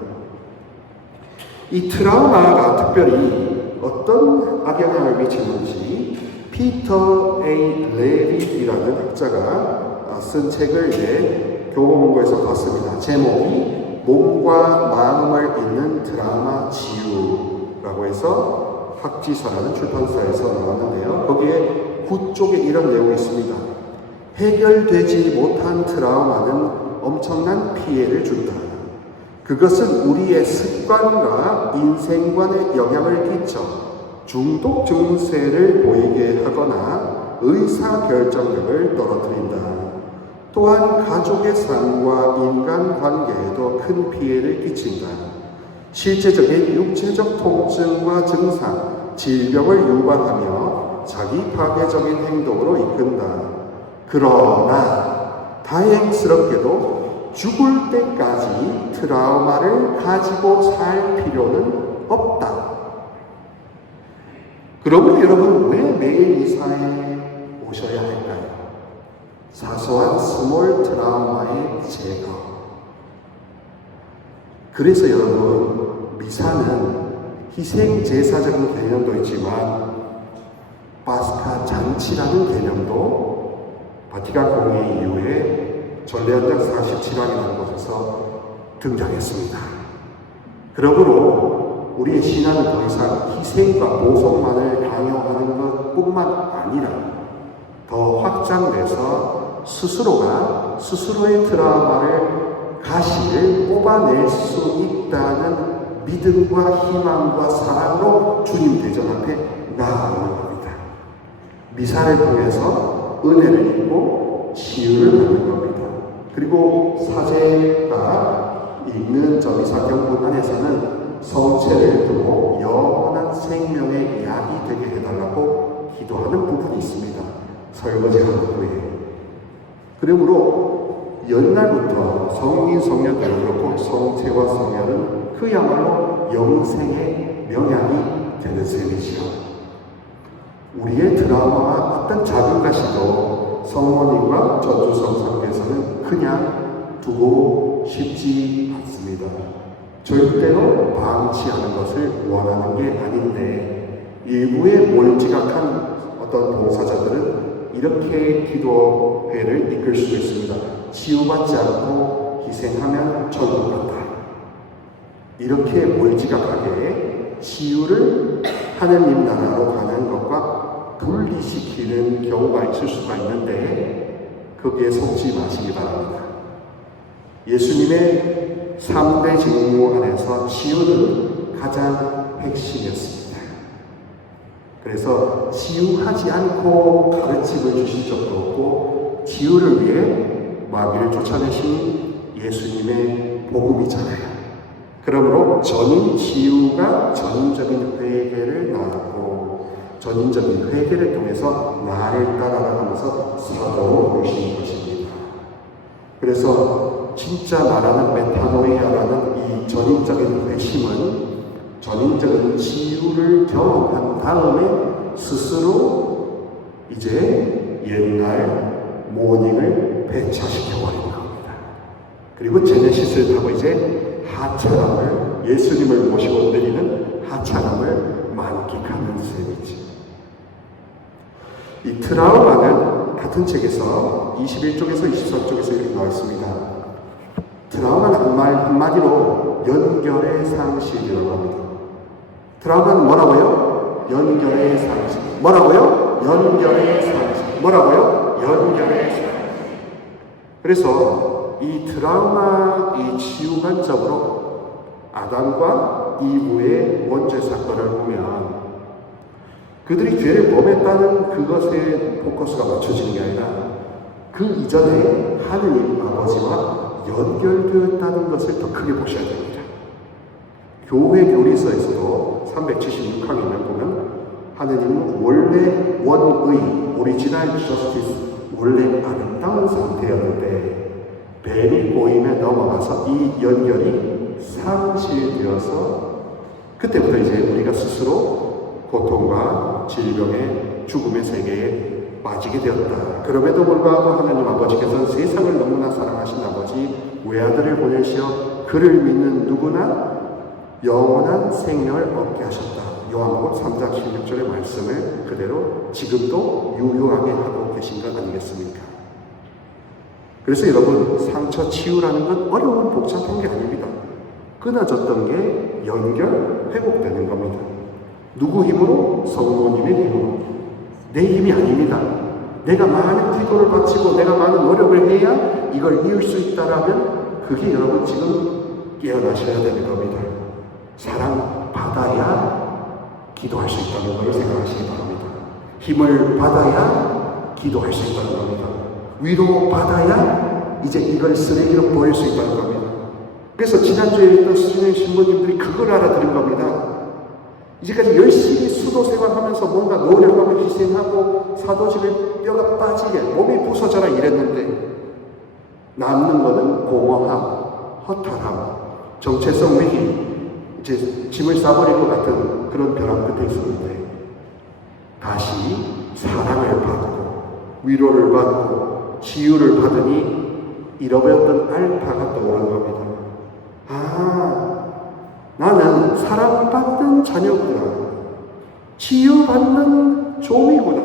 이 트라우마가 특별히 어떤 악영향을 미치는지 피터 A. 레빗이라는 학자가 쓴 책을 교보문고에서 봤습니다. 제목이 몸과 마음을 잇는 트라우마 치유라고 해서 학지사라는 출판사에서 나왔는데요. 거기에 9쪽에 이런 내용이 있습니다. 해결되지 못한 트라우마는 엄청난 피해를 준다. 그것은 우리의 습관과 인생관에 영향을 끼쳐 중독 증세를 보이게 하거나 의사결정력을 떨어뜨린다. 또한 가족의 삶과 인간관계에도 큰 피해를 끼친다. 실제적인 육체적 통증과 증상, 질병을 유발하며 자기 파괴적인 행동으로 이끈다. 그러나 다행스럽게도 죽을 때까지 트라우마를 가지고 살 필요는 없다. 그러면 여러분 왜 매일 이사에 오셔야 할까요? 사소한 스몰 트라우마의 제거. 그래서 여러분 미사는 희생제사적인 개념도 있지만 파스카 잔치라는 개념도 바티칸 공의 이후에 전례헌장 47항이라는 곳에서 등장했습니다. 그러므로 우리의 신앙은 더 이상 희생과 보속만을 강요하는 것뿐만 아니라 더 확장돼서 스스로가 스스로의 트라우마를 가시를 뽑아낼 수 있다는 믿음과 희망과 사랑으로 주님 대전 앞에 나아가는 겁니다. 미사를 통해서 은혜를 입고 치유를 받는 겁니다. 그리고 사제가 읽는 미사 경문 안에서는 성체를 두고 영원한 생명의 약이 되게 해달라고 기도하는 부분이 있습니다. 설거지하는 후에. 그러므로 옛날부터 성인, 성녀들은 그렇고 성체와 성녀는 그야말로 영생의 명약이 되는 셈이지요. 우리의 트라우마가 어떤 작은 것이도 성모님과 전주성사께서는 그냥 두고 싶지 않습니다. 절대로 방치하는 것을 원하는 게 아닌데 일부의 몰지각한 어떤 봉사자들은 이렇게 기도회를 이끌 수 있습니다. 치유받지 않고 희생하면 천국 간다. 이렇게 몰지각하게 치유를 하느님 나라로 가는 것과 분리시키는 경우가 있을 수가 있는데 거기에 속지 마시기 바랍니다. 예수님의 3대 직무 안에서 치유는 가장 핵심이었습니다. 그래서 치유하지 않고 가르침을 주신 적도 없고 치유를 위해 마귀를 쫓아내신 예수님의 복음이잖아요. 그러므로 전인 치유가 전인적인 회개를 낳았고 전인적인 회개를 통해서 나를 따라가 하면서 사도로 보이시는 것입니다. 그래서 진짜 말하는 메타노이아라는 이 전인적인 회심은 전인적인 치유를 경험한 다음에 스스로 이제 옛날 모닝을 배차시켜버리는 겁니다. 그리고 제네시스를 타고 이제 하찮음을, 예수님을 모시고 내리는 하찮음을 만끽하는 셈이지. 이 트라우마는 같은 책에서 21쪽에서 24쪽에서 이렇게 나와 있습니다. 트라우마는 한마디로 연결의 상실이라고 합니다. 트라우마는 뭐라고요? 연결의 상식. 뭐라고요? 연결의 상식. 뭐라고요? 연결의 상식. 그래서 이 트라우마, 이 치유 관점으로 아담과 이브의 원죄 사건을 보면 그들이 죄를 범했다는 그것에 포커스가 맞춰지는 게 아니라 그 이전에 하느님 아버지와 연결되었다는 것을 더 크게 보셔야 됩니다. 교회 교리서에서도 376항에 보면 하느님은 원래 원의, 오리지널 저스티스, 원래 아름다운 상태였는데 뱀이 꼬임에 넘어가서 이 연결이 상실되어서 그때부터 이제 우리가 스스로 고통과 질병의 죽음의 세계에 빠지게 되었다. 그럼에도 불구하고 하나님 아버지께서는 세상을 너무나 사랑하신 아버지 외아들을 보내시어 그를 믿는 누구나 영원한 생명을 얻게 하셨다. 요한복음 3장 16절의 말씀을 그대로 지금도 유효하게 하고 계신 것 아니겠습니까? 그래서 여러분, 상처 치유라는 건 어려운 복잡한 게 아닙니다. 끊어졌던 게 연결, 회복되는 겁니다. 누구 힘으로? 성도님의 힘으로. 내 힘이 아닙니다. 내가 많은 기도를 바치고 내가 많은 노력을 해야 이걸 이을 수 있다라면 그게 여러분 지금 깨어나셔야 되는 겁니다. 사랑 받아야 기도할 수 있다는 걸 생각하시기 바랍니다. 힘을 받아야 기도할 수 있다는 겁니다. 위로 받아야 이제 이걸 쓰레기로 버릴 수 있다는 겁니다. 그래서 지난주에 있던 수준의 신부님들이 그걸 알아들은 겁니다. 이제까지 열심히 수도 생활하면서 뭔가 노력하고 희생하고 사도직을 뼈가 빠지게 몸이 부서져라 이랬는데 남는 거는 공허함, 허탈함, 정체성 위기, 이제 짐을 싸버릴 것 같은 그런 벼랑 끝에 있었는데 다시 사랑을 받고 위로를 받고 치유를 받으니 잃어버렸던 알파가 떠오른 겁니다. 아, 나는 사랑받는 자녀구나. 치유받는 종이구나.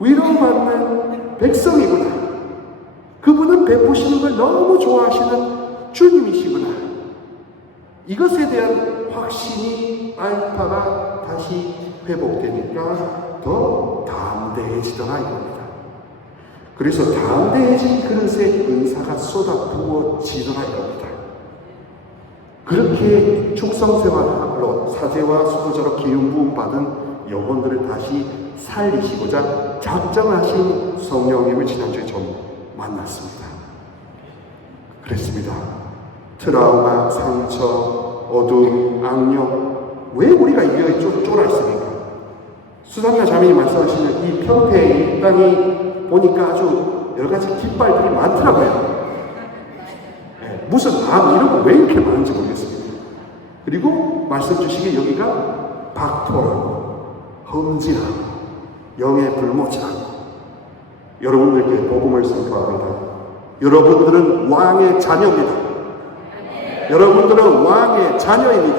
위로받는 백성이구나. 그분은 베푸시는 걸 너무 좋아하시는 주님이시구나. 이것에 대한 확신이 알파가 다시 회복되니까 더 담대해지더라 이겁니다. 그래서 담대해진 그릇에 은사가 쏟아 부어지더라 이겁니다. 그렇게 축성생활로 사제와 수도자로 기름 부음 받은 영혼들을 다시 살리시고자 작정하신 성령님을 지난주에 좀 만났습니다. 그랬습니다. 트라우마, 상처, 어둠, 악력, 왜 우리가 이게 쫄아 있습니까? 수산나 자매님 말씀하시는 이 평태의 이 땅이 보니까 아주 여러 가지 깃발들이 많더라고요. 무슨 암 이런 거 왜 이렇게 많은지 모르겠습니다. 그리고 말씀 주시기에 여기가 박토하고 험진하고 영의 불모지하고 여러분들께 복음을 선포합니다. 여러분들은 왕의 자녀입니다. 여러분들은 왕의 자녀입니다.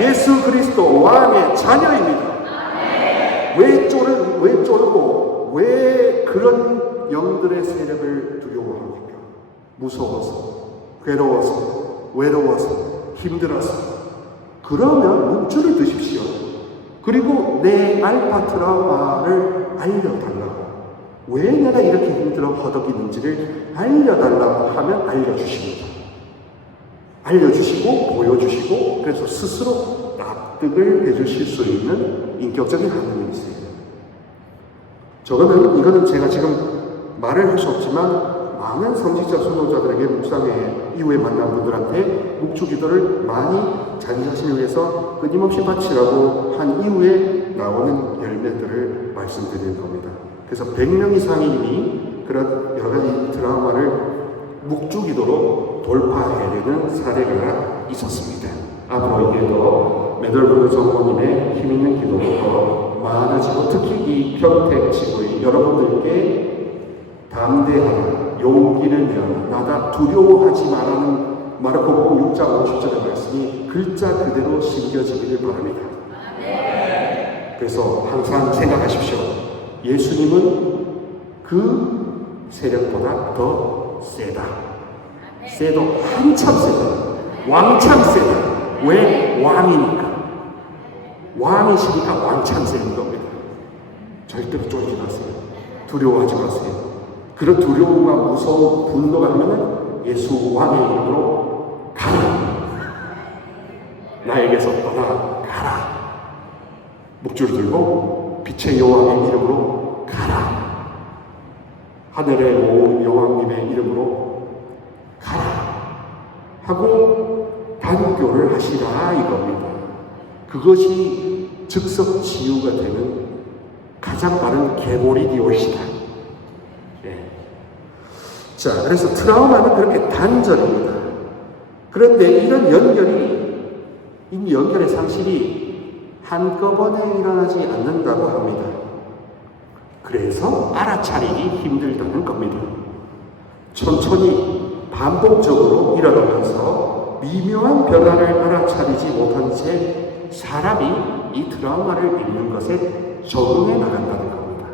예수 그리스도 왕의 자녀입니다. 왜 쫄고 왜 그런 영들의 세력을 두려워합니까? 무서워서, 괴로워서, 외로워서, 힘들어서. 그러면 문줄을 드십시오. 그리고 내 알파 트라우마를 알려달라고. 왜 내가 이렇게 힘들어 허덕이는지를 알려달라고 하면 알려주십니다. 알려주시고 보여주시고 그래서 스스로 납득을 해주실 수 있는 인격적인 하나님이세요. 이거는 제가 지금 말을 할 수 없지만 많은 성직자 수도자들에게 묵상회 이후에 만난 분들한테 묵주기도를 많이 자기 자신을 위해서 끊임없이 바치라고 한 이후에 나오는 열매들을 말씀드리는 겁니다. 그래서 100명 이상이 이미 그런 여러 가지 드라마를 묵주기도로 돌파해내는 사례가 있었습니다. 앞으로 이게 더 매달부르 성모님의 힘있는 기도가 더 많아지고 특히 이 평택 지구의 여러분들께 담대하라, 용기를 내라, 나다 두려워하지 말라는 마르코복음 6장 50절의 말씀이 글자 그대로 심겨지기를 바랍니다. 그래서 항상 생각하십시오. 예수님은 그 세력보다 더 세다. 세도 한참 세다. 왕창 세다. 왜? 왕이니까. 왕이시니까 왕찬세인 겁니다. 절대로 쫄지 마세요. 두려워하지 마세요. 그런 두려움과 무서운 분노가 하면은 예수 왕의 이름으로 가라. 나에게서 떠나가라. 목줄을 들고 빛의 여왕의 이름으로 가라. 하늘의 모은 여왕님의 이름으로 가라. 하고 단교를 하시라 이겁니다. 그것이 즉석 치유가 되는 가장 빠른 개보리 디올시다. 예. 자, 그래서 트라우마는 그렇게 단절입니다. 그런데 이런 이 연결의 상실이 한꺼번에 일어나지 않는다고 합니다. 그래서 알아차리기 힘들다는 겁니다. 천천히 반복적으로 일어나면서 미묘한 변화를 알아차리지 못한 채 사람이 이 트라우마를 잊는 것에 적응해 나간다는 겁니다.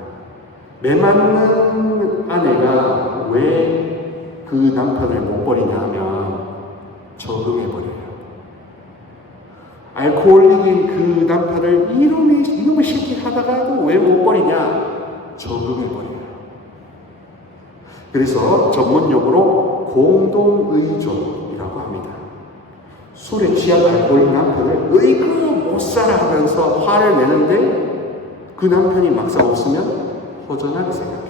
매 맞는 아내가 왜 그 남편을 못 버리냐 하면 적응해 버려요. 알코올릭인 그 남편을 이놈의 새끼 하다가도 왜 못 버리냐? 적응해 버려요. 그래서 전문용어로 공동의존이라고 합니다. 술에 취한 알코올릭 남편을 으이그 못 살아 하면서 화를 내는데 그 남편이 막상 없으면 허전하게 생각해요.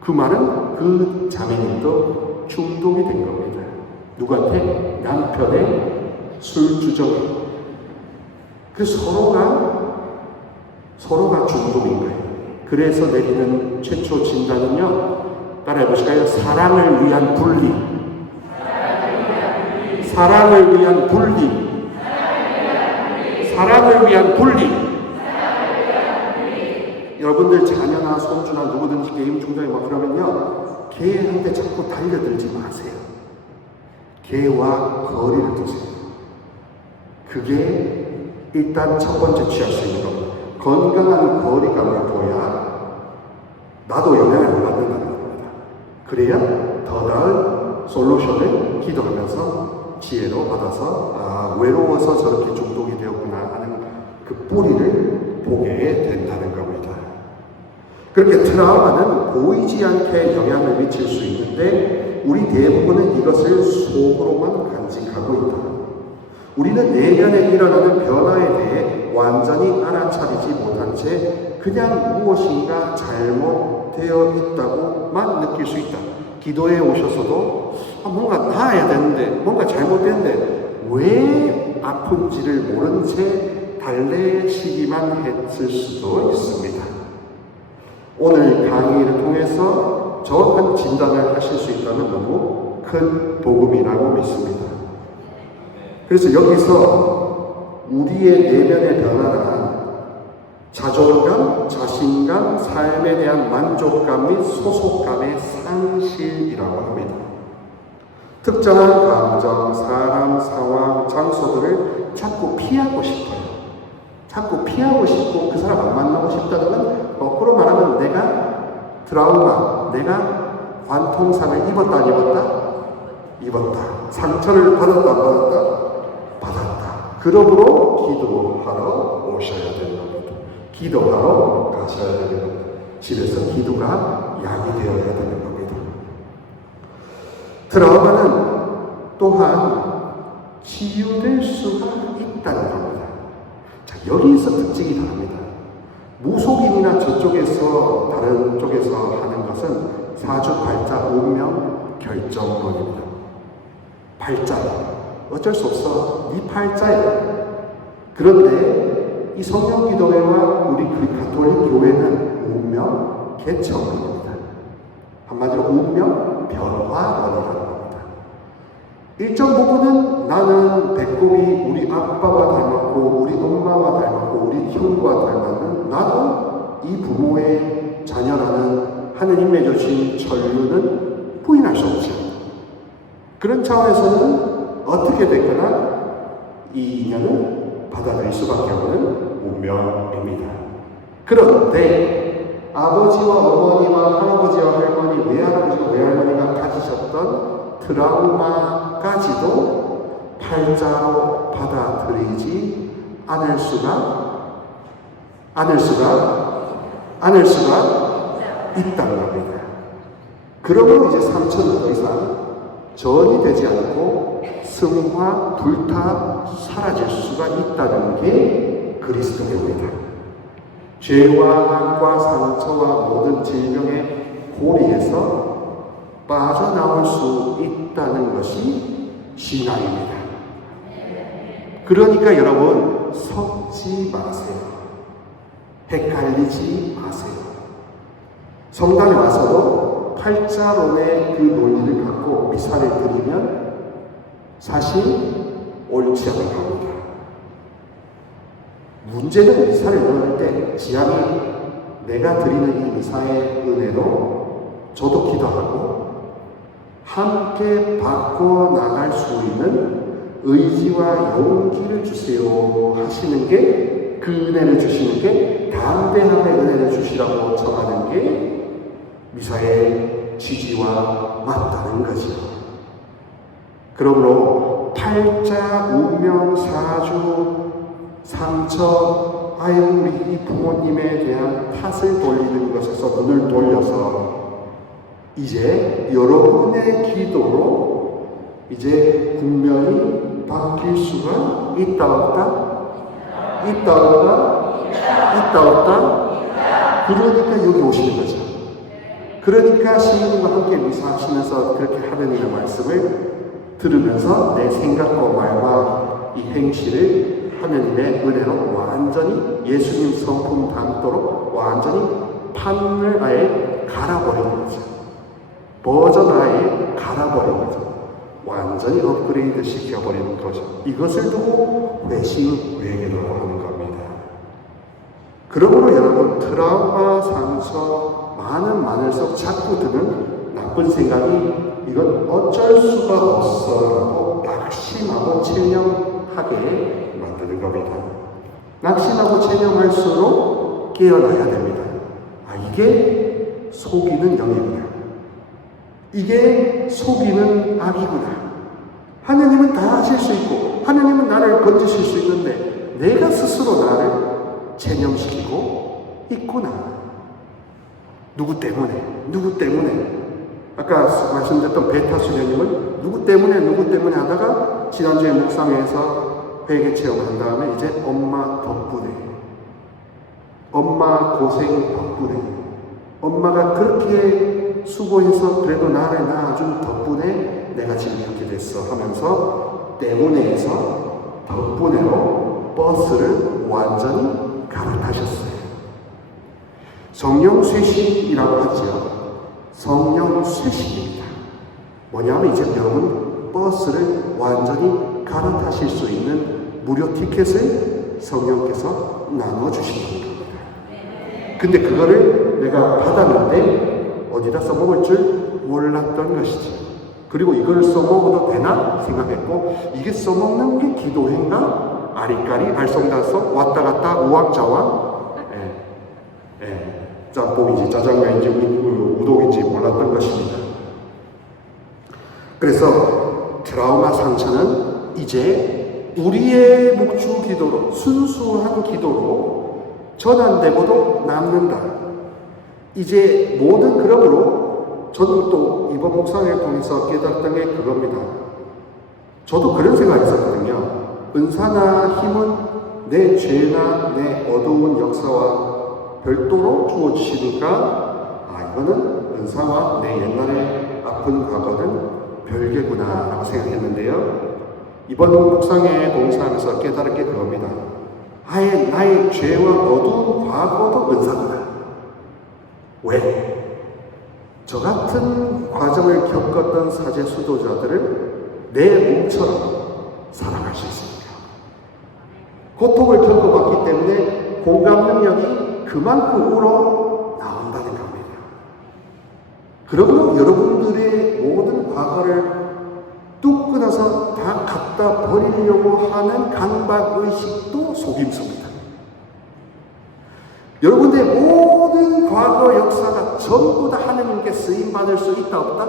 그 말은 그 자매님도 중독이 된 겁니다. 누구한테? 남편의 술주정에. 그 서로가 중독인 거예요. 그래서 내리는 최초 진단은요, 따라해 보실까요? 사랑을 위한 분리. 사랑을 위한 분리. 사랑을 위한 분리. 여러분들 자녀나 손주나 누구든지 게임 중독에 막 그러면요, 걔한테 자꾸 달려들지 마세요. 걔와 거리를 두세요. 그게 일단 첫 번째 취할 수 있는 겁니다. 건강한 거리감을 둬야 나도 영향을 받는다는 겁니다. 그래야 더 나은 솔루션을 기도하면서 지혜로 받아서 외로워서 저렇게 중독이 되었구나 하는 그 뿌리를 보게 된다는 겁니다. 그렇게 트라우마는 보이지 않게 영향을 미칠 수 있는데 우리 대부분은 이것을 속으로만 간직하고 있다. 우리는 내면에 일어나는 변화에 대해 완전히 알아차리지 못한 채 그냥 무엇인가 잘못되어 있다고만 느낄 수 있다. 기도에 오셔서도 뭔가 나아야 되는데, 뭔가 잘못됐는데 왜 아픈지를 모른 채 달래시기만 했을 수도 있습니다. 오늘 강의를 통해서 정확한 진단을 하실 수 있다면 너무 큰 복음이라고 믿습니다. 그래서 여기서 우리의 내면의 변화란 자존감, 자신감, 삶에 대한 만족감 및 소속감의 상실이라고 합니다. 특정한 감정, 사람, 상황, 장소들을 자꾸 피하고 싶어요. 자꾸 피하고 싶고 그 사람 안 만나고 싶다는 건 거꾸로 말하면 내가 트라우마, 내가 관통상을 입었다 안 입었다? 입었다. 상처를 받았다 안 받았다? 받았다. 그러므로 기도하러 오셔야 되는 겁니다. 기도하러 가셔야 되는 겁니다. 집에서 기도가 약이 되어야 되는 겁니다. 트라우마는 또한 치유될 수가 있다는 겁니다. 자, 여기서 특징이 다릅니다. 무속인이나 저쪽에서 다른 쪽에서 하는 것은 사주팔자 운명 결정론입니다. 팔자 어쩔 수 없어. 네 팔자예요. 그런데 이 성령기도회와 우리 가톨릭 교회는 운명 개척론입니다. 한마디로 운명 변화론이라는 겁니다. 일정 부분은 나는 배꼽이 우리 아빠와 닮았고 우리 엄마와 닮았고 우리 형과 닮았는 나도 이 부모의 자녀라는 하느님의 주신 천류는 부인할 수 없죠. 그런 차원에서는 어떻게 됐거나 이 인연을 받아들일 수밖에 없는 운명입니다. 그런데 아버지와 어머니와 할아버지와 할머니, 외할아버지와 외할머니가 가지셨던 트라우마까지도 팔자로 받아들이지 않을 수가 안을 수가 있다는 겁니다. 그러므로 이제 삼천은 더 이상 전이 되지 않고 승화, 불타, 사라질 수가 있다는 게 그리스도입니다. 죄와 악과 상처와 모든 질병의 고리에서 빠져나올 수 있다는 것이 신앙입니다. 그러니까 여러분 섞지 마세요. 헷갈리지 마세요. 성당에 와서도 팔자론의 그 논리를 갖고 미사를 드리면 사실 옳지 않은 겁니다. 문제는 미사를 드릴 때 지향이 내가 드리는 이 미사의 은혜로 저도 기도하고 함께 바꿔 나갈 수 있는 의지와 용기를 주세요 하시는 게 그 은혜를 주시는 게 담대함의 은혜를 주시라고 정하는 게 미사의 취지와 맞다는 거죠. 그러므로 팔자, 운명, 사주, 상처, 아유 우리 부모님에 대한 탓을 돌리는 것에서 눈을 돌려서 이제 여러분의 기도로 이제 국면이 바뀔 수가 있다 없다? 있다 없다? 그러니까 여기 오시는 거죠. 그러니까 시인님과 함께 미사하시면서 그렇게 하느님의 말씀을 들으면서 내 생각과 말과 이 행실을 하느님의 은혜로 완전히 예수님 성품 닮도록 완전히 판을 아예 갈아버리는 거죠. 버전 아예 갈아버리는 거죠. 완전히 업그레이드 시켜버리는 거죠. 이것을 두고 회심 회개라고 하는 겁니다. 그러므로 여러분 트라우마, 상처 많을수록 자꾸 드는 나쁜 생각이 이건 어쩔 수가 없어라고 낙심하고 체념하게 만드는 겁니다. 낙심하고 체념할수록 깨어나야 됩니다. 아, 이게 속이는 영이구나. 이게 속이는 악이구나. 하느님은 다 하실 수 있고 하느님은 나를 건지실 수 있는데 내가 스스로 나를 체념시키고 있구나. 누구 때문에 아까 말씀드렸던 베타 수녀님은 누구 때문에 하다가 지난주에 묵상회에서 회개 체험한 다음에 이제 엄마 덕분에 엄마 고생 덕분에 엄마가 그렇게 수고해서 그래도 나를 낳아준 덕분에 내가 지금 이렇게 됐어 하면서 때문에에서 덕분에로 버스를 완전히 갈아타셨어요. 성령 쇄신이라고 하죠. 성령 쇄신입니다. 뭐냐면 이제 여러분 버스를 완전히 갈아타실 수 있는 무료 티켓을 성령께서 나눠주시는 겁니다. 근데 그거를 내가 받았는데 어디다 써먹을 줄 몰랐던 것이죠. 그리고 이걸 써먹어도 되나 생각했고 이게 써먹는 게 기도회인가? 아리까리 알쏭달쏭 왔다 갔다 우왕좌왕 짬뽕인지 짜장면인지 우동인지 몰랐던 것입니다. 그래서 트라우마 상처는 이제 우리의 묵주 기도로 순수한 기도로 전환되고도 남는다. 이제 모든 그러므로 저도 또 이번 묵상을 통해서 깨달았던 게 그겁니다. 저도 그런 생각이 있었거든요. 은사나 힘은 내 죄나 내 어두운 역사와 별도로 주어주시니까 이거는 은사와 내 옛날의 아픈 과거는 별개구나 라고 생각했는데요. 이번 묵상에 봉사하면서 깨달은 게 그겁니다. 아예 나의 죄와 어두운 과거도 은사구나. 왜? 저 같은 과정을 겪었던 사제 수도자들을 내 몸처럼 사랑할 수 있습니다. 고통을 겪어봤기 때문에 공감 능력이 그만큼 우러 나온다는 겁니다. 그러므로 여러분들의 모든 과거를 뚝 끊어서 다 갖다 버리려고 하는 강박의식도 속임수입니다. 여러분들의 모든 과거 역사가 전부 다 하느님께 쓰임받을 수 있다 없다?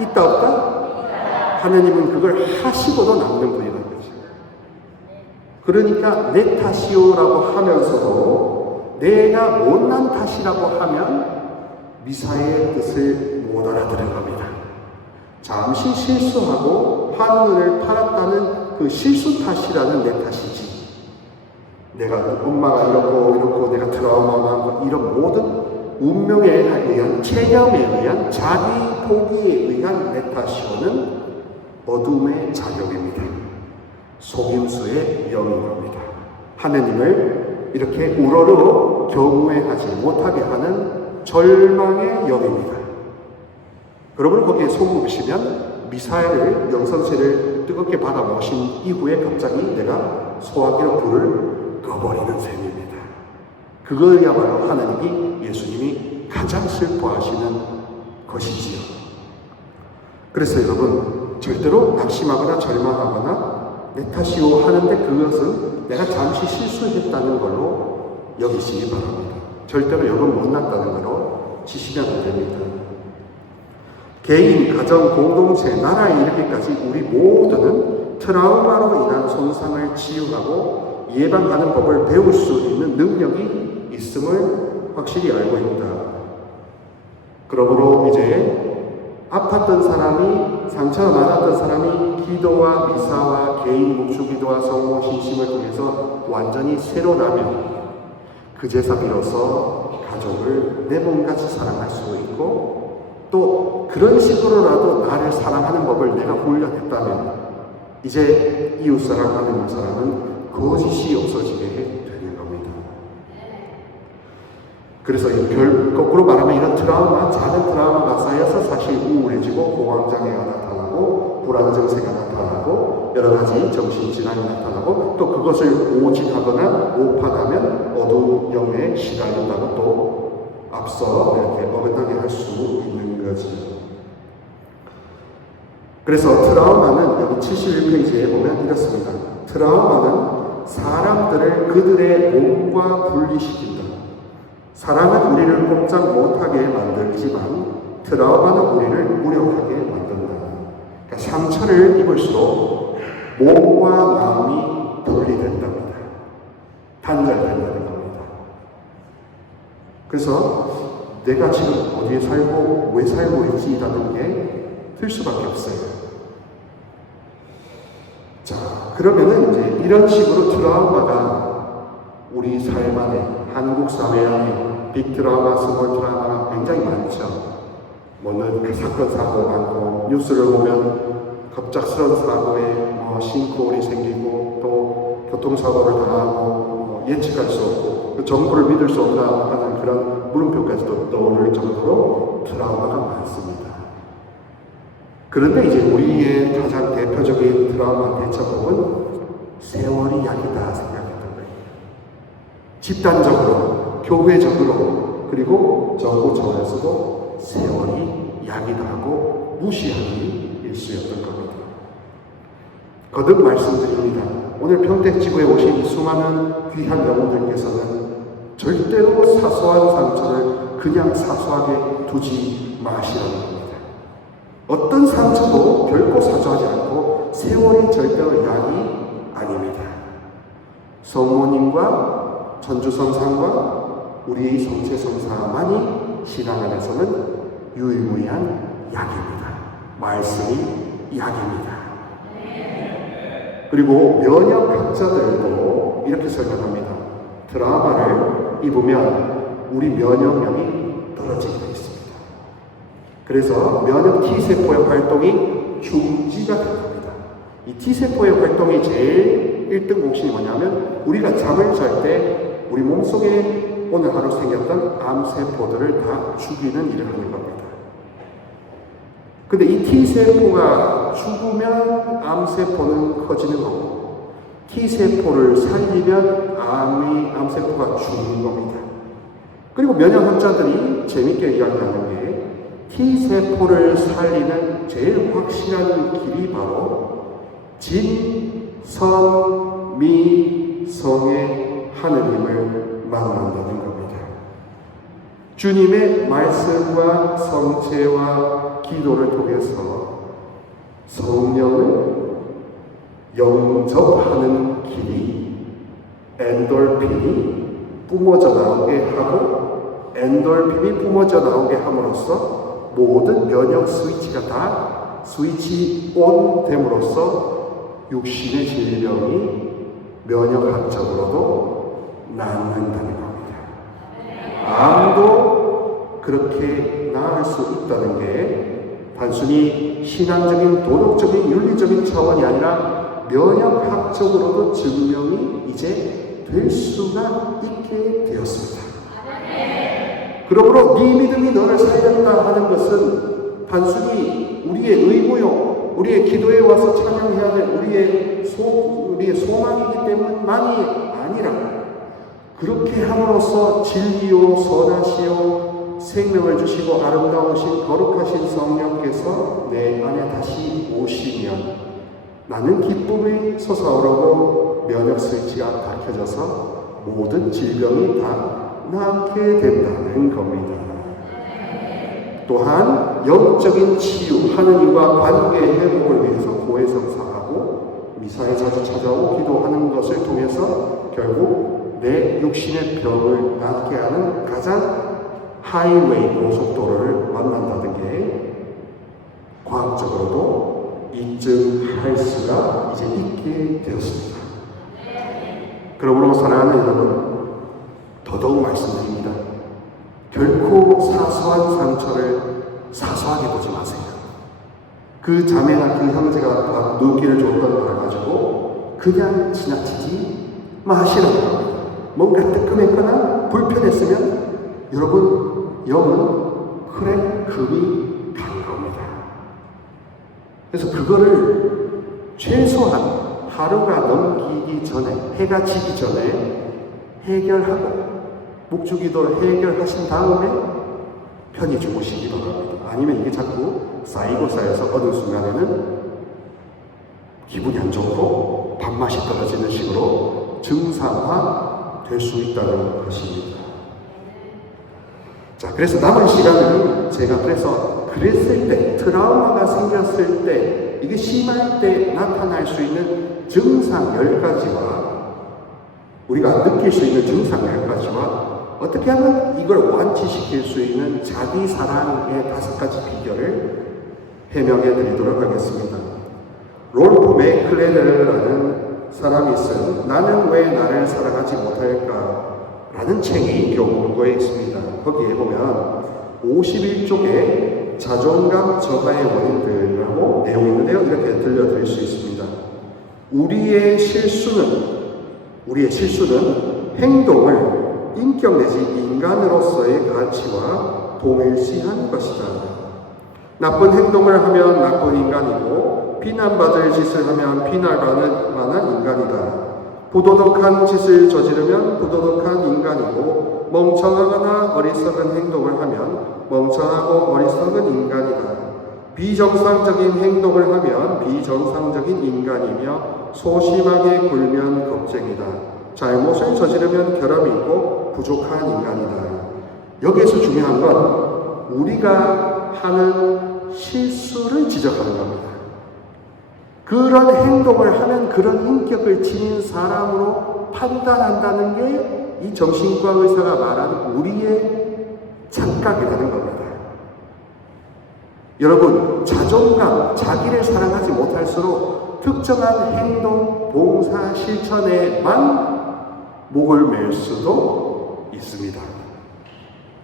있다 없다? 하느님은 그걸 하시고도 남는 분이라는 거죠. 그러니까 내 탓이요라고 하면서도 내가 못난 탓이라고 하면 미사의 뜻을 못 알아들은 겁니다. 잠시 실수하고 한눈을 팔았다는 그 실수 탓이라는 내 탓이지. 내가 엄마가 이렇고 내가 트라우마가 이런 모든 운명에 의한 체념에 의한 자기 포기에 의한 내 탓이오는 어둠의 작용입니다. 속임수의 영인 겁니다. 하느님을 이렇게 우러러 경외하지 못하게 하는 절망의 영입니다. 여러분 거기에 손꼽으시면 미사엘을 영선세를 뜨겁게 받아 모신 이후에 갑자기 내가 소화기로 불을 꺼버리는 셈입니다. 그거야말로 하나님이 예수님이 가장 슬퍼하시는 것이지요. 그래서 여러분 절대로 낙심하거나 절망하거나 내 탓이요 하는데 그것은 내가 잠시 실수했다는 걸로 여기시기 바랍니다. 절대로 여러분 못났다는 걸로 지시면 안 됩니다. 개인, 가정, 공동체, 나라에 이르기까지 우리 모두는 트라우마로 인한 손상을 치유하고 예방하는 법을 배울 수 있는 능력이 있음을 확실히 알고 있다. 그러므로 이제 아팠던 사람이, 상처가 많았던 사람이 기도와 미사와 개인 묵주기도와 성모 신심을 통해서 완전히 새로 나면 그 제사 비로소 가족을 내 몸같이 사랑할 수 있고 또 그런 식으로라도 나를 사랑하는 법을 내가 훈련했다면 이제 이웃사랑, 하느님 사랑은 거짓이 없어지게 되는 겁니다. 그래서 거꾸로 말하면 이런 트라우마, 작은 트라우마가 쌓여서 사실 우울해지고 공황장애가 나타나고 불안 증세가 나타나고 여러 가지 정신질환이 나타나고 또 그것을 오직하거나 오판하면 어두운 영에 시달린다고 또 앞서 이렇게 어긋나게 할 수 있는 거지. 그래서 트라우마는 여기 71페이지에 보면 이렇습니다. 트라우마는 사람들을 그들의 몸과 분리시킨다. 사랑은 우리를 꼼짝 못하게 만들지만 트라우마는 우리를 무력하게 만든다. 그러니까 상처를 입을수록 몸과 마음이 분리된답니다. 단절된다는 겁니다. 그래서 내가 지금 어디에 살고 왜 살고 있지라는 게 들 수밖에 없어요. 자, 그러면은 이제 이런 식으로 트라우마가 우리 삶 안에, 한국 사회 안에 빅트라우마, 스몰 트라우마가 굉장히 많죠. 뭐는 그 사건, 사고 많고, 뉴스를 보면 갑작스러운 사고에 싱크홀이 생기고, 또 교통사고를 당하고, 예측할 수 없고, 정부를 믿을 수 없다 하는 그런 물음표까지도 떠오를 정도로 트라우마가 많습니다. 그런데 이제 우리의 가장 대표적인 트라우마 대처법은 세월이 약이다 생각했던 거예요. 집단적으로, 교회적으로, 그리고 정부 차원에서도 세월이 약이다 하고 무시하기 일쑤였던 겁니다. 거듭 말씀드립니다. 오늘 평택지구에 오신 이 수많은 귀한 영혼들께서는 절대로 사소한 상처를 그냥 사소하게 두지 마시라는 겁니다. 어떤 상처도 결코 사소하지 않고 세월이 절대로 약이 아닙니다. 성모님과 전주성상과 우리 성체성사만이 신앙 안에서는 유일무이한 약입니다. 말씀이 약입니다. 그리고 면역학자들도 이렇게 설명합니다. 트라우마를 입으면 우리 면역력이 떨어지게 되어 있습니다. 그래서 면역 T세포의 활동이 중지가 됩니다. 이 T세포의 활동이 제일 1등 공신이 뭐냐면 우리가 잠을 잘 때 우리 몸속에 오늘 하루 생겼던 암세포들을 다 죽이는 일을 하는 겁니다. 근데 이 T세포가 죽으면 암세포는 커지는 거고 T세포를 살리면 암세포가 죽는 겁니다. 그리고 면역학자들이 재밌게 이야기하는 게 T세포를 살리는 제일 확실한 길이 바로 진, 선, 미, 성의 하느님을 만난다는 겁니다. 주님의 말씀과 성체와 기도를 통해서 성령을 영접하는 길이 엔돌핀이 뿜어져 나오게 하고 엔돌핀이 뿜어져 나오게 함으로써 모든 면역 스위치가 다 스위치 온 됨으로써 육신의 질병이 면역학적으로도 낫는다는 겁니다. 암도 그렇게 나을 수 있다는 게 단순히 신앙적인 도덕적인 윤리적인 차원이 아니라 면역학적으로도 증명이 이제 될 수가 있게 되었습니다. 그러므로 네 믿음이 너를 살렸다 하는 것은 단순히 우리의 의무요, 우리의 기도에 와서 찬양해야 될 우리의 소망이기 때문만이 아니라 그렇게 함으로써 진리요, 선하시요, 생명을 주시고 아름다우신 거룩하신 성령께서 내 안에 다시 오시면 나는 기쁨이 솟아오르고 면역 스위치가 다 켜져서 모든 질병이 다 낫게 된다는 겁니다. 또한 영적인 치유, 하느님과 관계 회복을 위해서 고해성사하고 미사에 자주 찾아오고 기도하는 것을 통해서 결국 내 육신의 병을 낫게 하는 가장 하이웨이 고속도로를 만난다는 게 과학적으로도 입증할 수가 이제 있게 되었습니다. 그러므로 사랑하는 여러분, 더더욱 말씀드립니다. 결코 사소한 상처를 사소하게 보지 마세요. 그 자매나 그 형제가 눈길을 줬던 걸 가지고 그냥 지나치지 마시라고 합니다. 뭔가 뜨끔했거나 불편했으면 여러분 영은 그래 금이 간 겁니다. 그래서 그거를 최소한 하루가 넘기기 전에, 해가 지기 전에 해결하고 묵주기도를 해결하신 다음에 편히 주무시기 바랍니다. 아니면 이게 자꾸 쌓이고 쌓여서 어느 순간에는 기분이 안 좋고 밥맛이 떨어지는 식으로 증상화 될 수 있다는 것입니다. 자, 그래서 남은 시간은 제가 그랬을 때, 트라우마가 생겼을 때, 이게 심할 때 나타날 수 있는 증상 10가지와 우리가 느낄 수 있는 증상 10가지와 어떻게 하면 이걸 완치시킬 수 있는 자기 사랑의 5가지 비결을 해명해 드리도록 하겠습니다. 롤프 맥클레르라는 사람이 쓴 나는 왜 나를 사랑하지 못할까? 라는 책이 교보문고에 있습니다. 거기에 보면 51쪽에 자존감 저하의 원인들이라고 내용이 있는데요. 이렇게 들려드릴 수 있습니다. 우리의 실수는 행동을 인격 내지 인간으로서의 가치와 동일시한 것이다. 나쁜 행동을 하면 나쁜 인간이고 비난받을 짓을 하면 비난받을 만한 인간이다. 부도덕한 짓을 저지르면 부도덕한 인간이고 멍청하거나 어리석은 행동을 하면 멍청하고 어리석은 인간이다. 비정상적인 행동을 하면 비정상적인 인간이며 소심하게 굴면 겁쟁이다. 잘못을 저지르면 결함이 있고 부족한 인간이다. 여기에서 중요한 건 우리가 하는 실수를 지적하는 겁니다. 그런 행동을 하는 그런 인격을 지닌 사람으로 판단한다는 게 이 정신과 의사가 말하는 우리의 착각이라는 겁니다. 여러분, 자존감, 자기를 사랑하지 못할수록 특정한 행동, 봉사, 실천에만 목을 맬 수도 있습니다.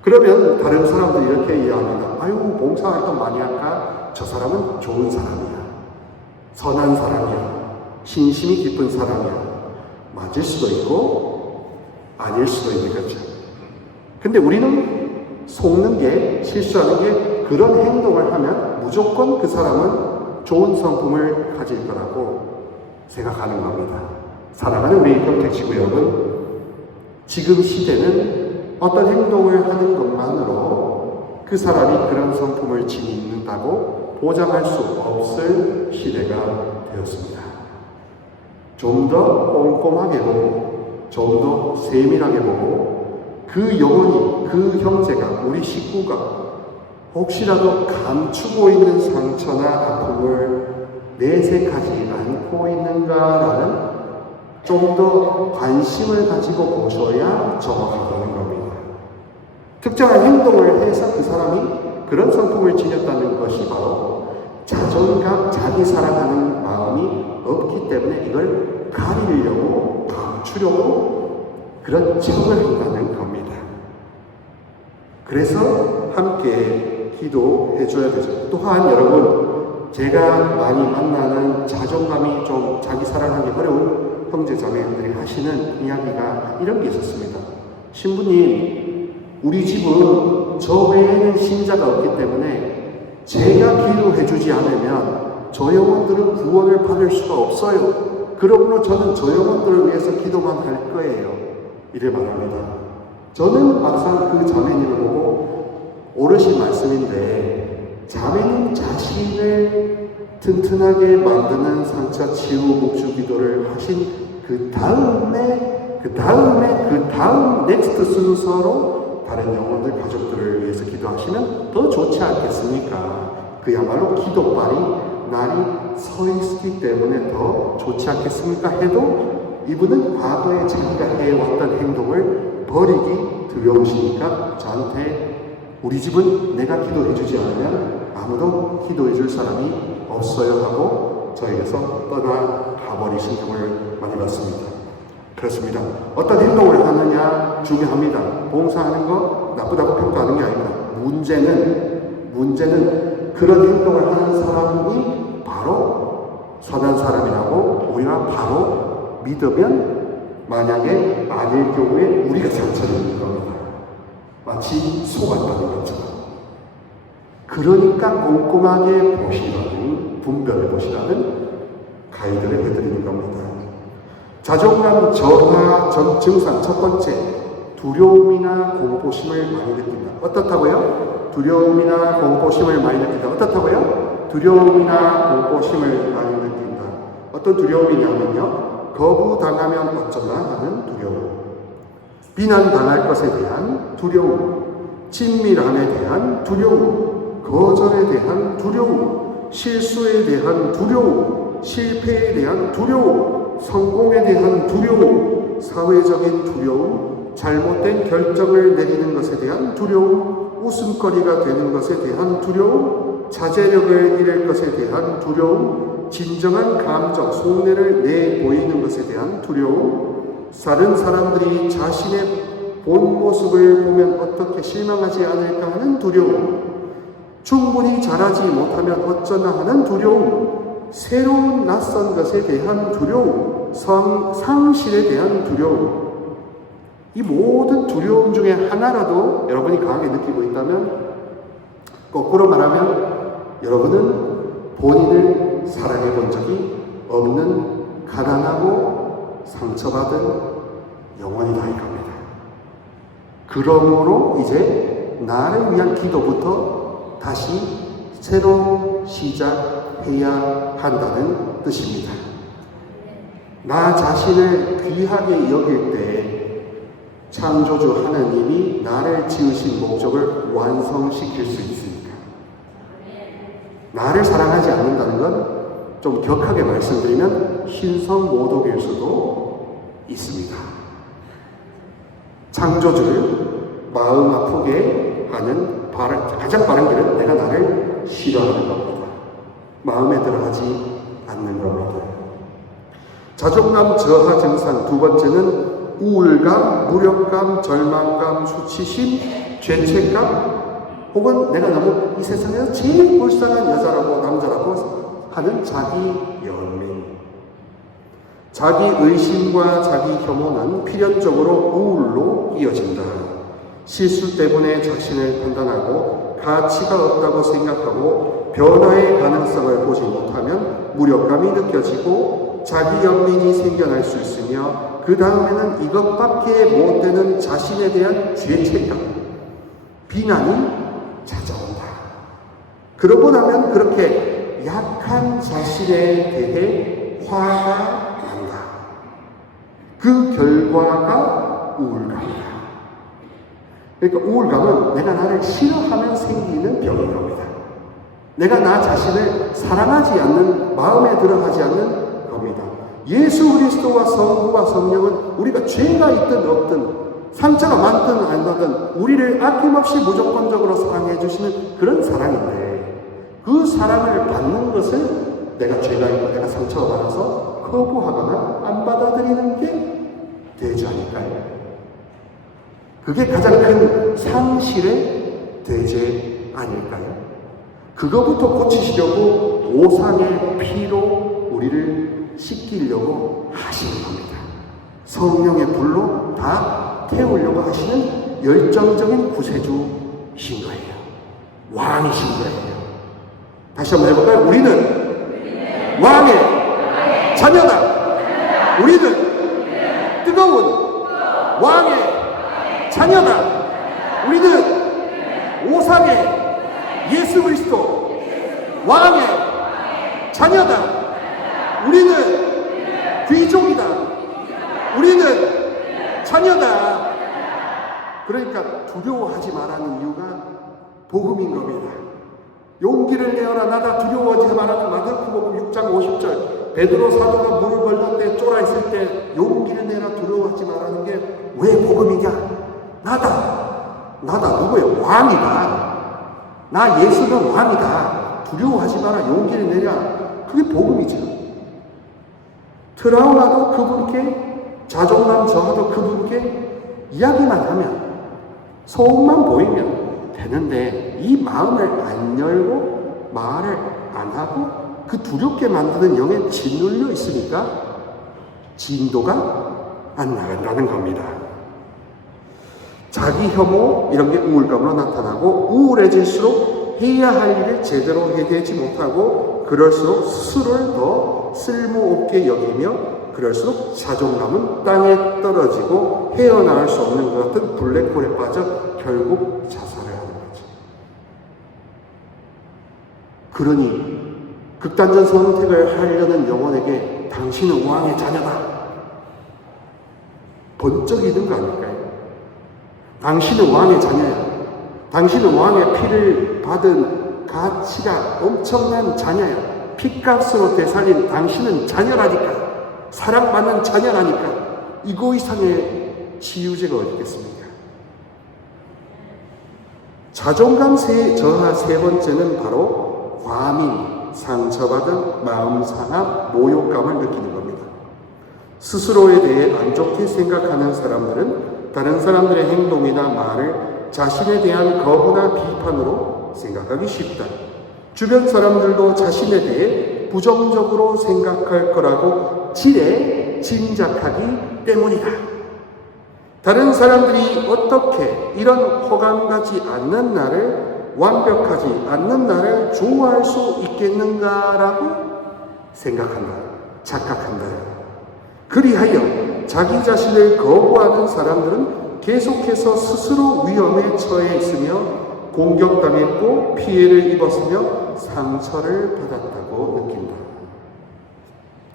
그러면 다른 사람들이 이렇게 이해합니다. 아유, 봉사활동 많이 할까? 저 사람은 좋은 사람이야. 선한 사람이야. 신심이 깊은 사람이야. 맞을 수도 있고 아닐 수도 있는 거죠. 근데 우리는 속는 게, 실수하는 게 그런 행동을 하면 무조건 그 사람은 좋은 성품을 가질 거라고 생각하는 겁니다. 사랑하는 우리 평택지구 여러분, 지금 시대는 어떤 행동을 하는 것만으로 그 사람이 그런 성품을 지닌다고 보장할 수 없을 시대가 되었습니다. 좀 더 꼼꼼하게 보고, 좀 더 세밀하게 보고, 그 영혼이, 그 형제가, 우리 식구가 혹시라도 감추고 있는 상처나 아픔을 내색하지 않고 있는가라는 좀 더 관심을 가지고 보셔야 정확하다는 겁니다. 특정한 행동을 해서 그 사람이 그런 성품을 지녔다는 것이 바로 자존감, 자기 사랑하는 마음이 없기 때문에 이걸 가리려고 감추려고 그런 척을 한다는 겁니다. 그래서 함께 기도해 줘야 되죠. 또한 여러분, 제가 많이 만나는 자존감이 좀 자기 사랑하기 어려운 형제 자매들이 하시는 이야기가 이런 게 있었습니다. 신부님, 우리 집은 저 외에는 신자가 없기 때문에 제가 기도해 주지 않으면 저 영혼들은 구원을 받을 수가 없어요. 그러므로 저는 저 영혼들을 위해서 기도만 할 거예요. 이래 말합니다. 저는 막상 그 자매님을 보고 오르신 말씀인데, 자매님 자신을 튼튼하게 만드는 상처 치유 목주 기도를 하신 그 다음 넥스트 순서로 다른 영혼들 가족들을 위해서 기도하시면 더 좋지 않겠습니까? 그야말로 기도발이 날이 서 있기 때문에 더 좋지 않겠습니까? 해도 이분은 과거에 자기가 해왔던 행동을 버리기 두려우시니까 저한테 우리 집은 내가 기도해주지 않으면 아무도 기도해줄 사람이 없어요 하고 저에게서 떠나가 버리신 경우를 많이 봤습니다. 그렇습니다. 어떤 행동을 하느냐 중요합니다. 봉사하는 거 나쁘다고 평가하는 게 아닙니다. 문제는 그런 행동을 하는 사람이 바로 선한 사람이라고 우리가 바로 믿으면 만약에 아닐 경우에 우리가 상처를 입는 겁니다. 마치 속았다는 것처럼. 그러니까 꼼꼼하게 보시라는, 분별해 보시라는 가이드를 해드리는 겁니다. 자존감 저하 증상 첫 번째, 두려움이나 공포심을 많이 느낀다. 어떻다고요? 두려움이나 공포심을 많이 느낀다. 어떻다고요? 두려움이나 공포심을 많이 느낀다. 어떤 두려움이냐면요, 거부당하면 어쩌나 하는 두려움, 비난당할 것에 대한 두려움, 친밀함에 대한 두려움, 거절에 대한 두려움, 실수에 대한 두려움, 실패에 대한 두려움, 성공에 대한 두려움, 사회적인 두려움, 잘못된 결정을 내리는 것에 대한 두려움, 웃음거리가 되는 것에 대한 두려움, 자제력을 잃을 것에 대한 두려움, 진정한 감정, 속내를 내보이는 것에 대한 두려움, 다른 사람들이 자신의 본 모습을 보면 어떻게 실망하지 않을까 하는 두려움, 충분히 잘하지 못하면 어쩌나 하는 두려움, 새로운 낯선 것에 대한 두려움, 상실에 대한 두려움. 이 모든 두려움 중에 하나라도 여러분이 강하게 느끼고 있다면, 거꾸로 말하면 여러분은 본인을 사랑해 본 적이 없는 가난하고 상처받은 영혼이다 이겁니다. 그러므로 이제 나를 위한 기도부터 다시 새로 시작해야 한다는 뜻입니다. 나 자신을 귀하게 여길 때 창조주 하나님이 나를 지으신 목적을 완성시킬 수 있으니까. 나를 사랑하지 않는다는 건 좀 격하게 말씀드리면 신성모독일 수도 있습니다. 창조주를 마음 아프게 하는 가장 빠른 길은 내가 나를 싫어하는 겁니다. 마음에 들어하지 않는 겁니다. 자존감 저하 증상 두 번째는 우울감, 무력감, 절망감, 수치심, 죄책감, 혹은 내가 너무 이 세상에서 제일 불쌍한 여자라고 남자라고 하는 자기 연민. 자기 의심과 자기 혐오는 필연적으로 우울로 이어진다. 실수 때문에 자신을 판단하고 가치가 없다고 생각하고 변화의 가능성을 보지 못하면 무력감이 느껴지고 자기 연민이 생겨날 수 있으며 그 다음에는 이것밖에 못 되는 자신에 대한 죄책감, 비난이 찾아온다. 그러고 나면 그렇게 약한 자신에 대해 화가 난다. 그 결과가 우울감이다. 그러니까 우울감은 내가 나를 싫어하면 생기는 병인 겁니다. 내가 나 자신을 사랑하지 않는, 마음에 들어하지 않는 겁니다. 예수 그리스도와 성부와 성령은 우리가 죄가 있든 없든 상처가 많든 안 나든 우리를 아낌없이 무조건적으로 사랑해 주시는 그런 사랑인데, 그 사랑을 받는 것을 내가 죄가 있고 내가 상처가 많아서 거부하거나 안 받아들이는 게 되지 않을까요? 그게 가장 큰 상실의 대죄 아닐까요? 그거부터 고치시려고 오상의 피로 우리를 씻기려고 하시는 겁니다. 성령의 불로 다 태우려고 하시는 열정적인 구세주신 거예요. 왕이신 거예요. 다시 한번 해볼까요? 우리는 왕의 자녀다. 우리는 뜨거운 왕의 자녀다. 우리는 오상의 예수 그리스도 왕의 자녀다. 우리는 귀족이다. 우리는 자녀다. 그러니까 두려워하지 말라는 이유가 복음인 겁니다. 용기를 내어라. 나다 두려워하지 말라는 마가복음 6장 50절. 베드로 사도가 물을 걸릴 때 쫄아 있을 때 용기를 내라 두려워하지 말라는 게 왜 복음이냐? 나다 누구예요? 왕이다. 나 예수는 왕이다. 두려워하지 마라. 용기를 내라. 그게 복음이죠. 트라우마도 그분께, 자존감 저하도 그분께 이야기만 하면, 소음만 보이면 되는데, 이 마음을 안 열고 말을 안 하고 그 두렵게 만드는 영에 짓눌려 있으니까 진도가 안 나간다는 겁니다. 자기 혐오 이런 게 우울감으로 나타나고, 우울해질수록 해야 할 일을 제대로 해결하지 못하고, 그럴수록 스스로를 더 쓸모없게 여기며, 그럴수록 자존감은 땅에 떨어지고 헤어나올 수 없는 것 같은 블랙홀에 빠져 결국 자살을 하는 거죠. 그러니 극단적 선택을 하려는 영혼에게 당신은 왕의 자녀다. 번쩍 이든 거 아닐까요? 당신은 왕의 자녀야. 당신은 왕의 피를 받은 가치가 엄청난 자녀야. 피값으로 되살린 당신은 자녀라니까. 사랑받는 자녀라니까. 이거 이상의 치유제가 어디 있겠습니까? 자존감 저하 세 번째는 바로 과민, 상처받은 마음 상함, 모욕감을 느끼는 겁니다. 스스로에 대해 안 좋게 생각하는 사람들은 다른 사람들의 행동이나 말을 자신에 대한 거부나 비판으로 생각하기 쉽다. 주변 사람들도 자신에 대해 부정적으로 생각할 거라고 지레 짐작하기 때문이다. 다른 사람들이 어떻게 이런 허감가지 않는 나를, 완벽하지 않는 나를 좋아할 수 있겠는가라고 생각한다. 착각한다. 그리하여 자기 자신을 거부하는 사람들은 계속해서 스스로 위험에 처해 있으며 공격당했고 피해를 입었으며 상처를 받았다고 느낀다.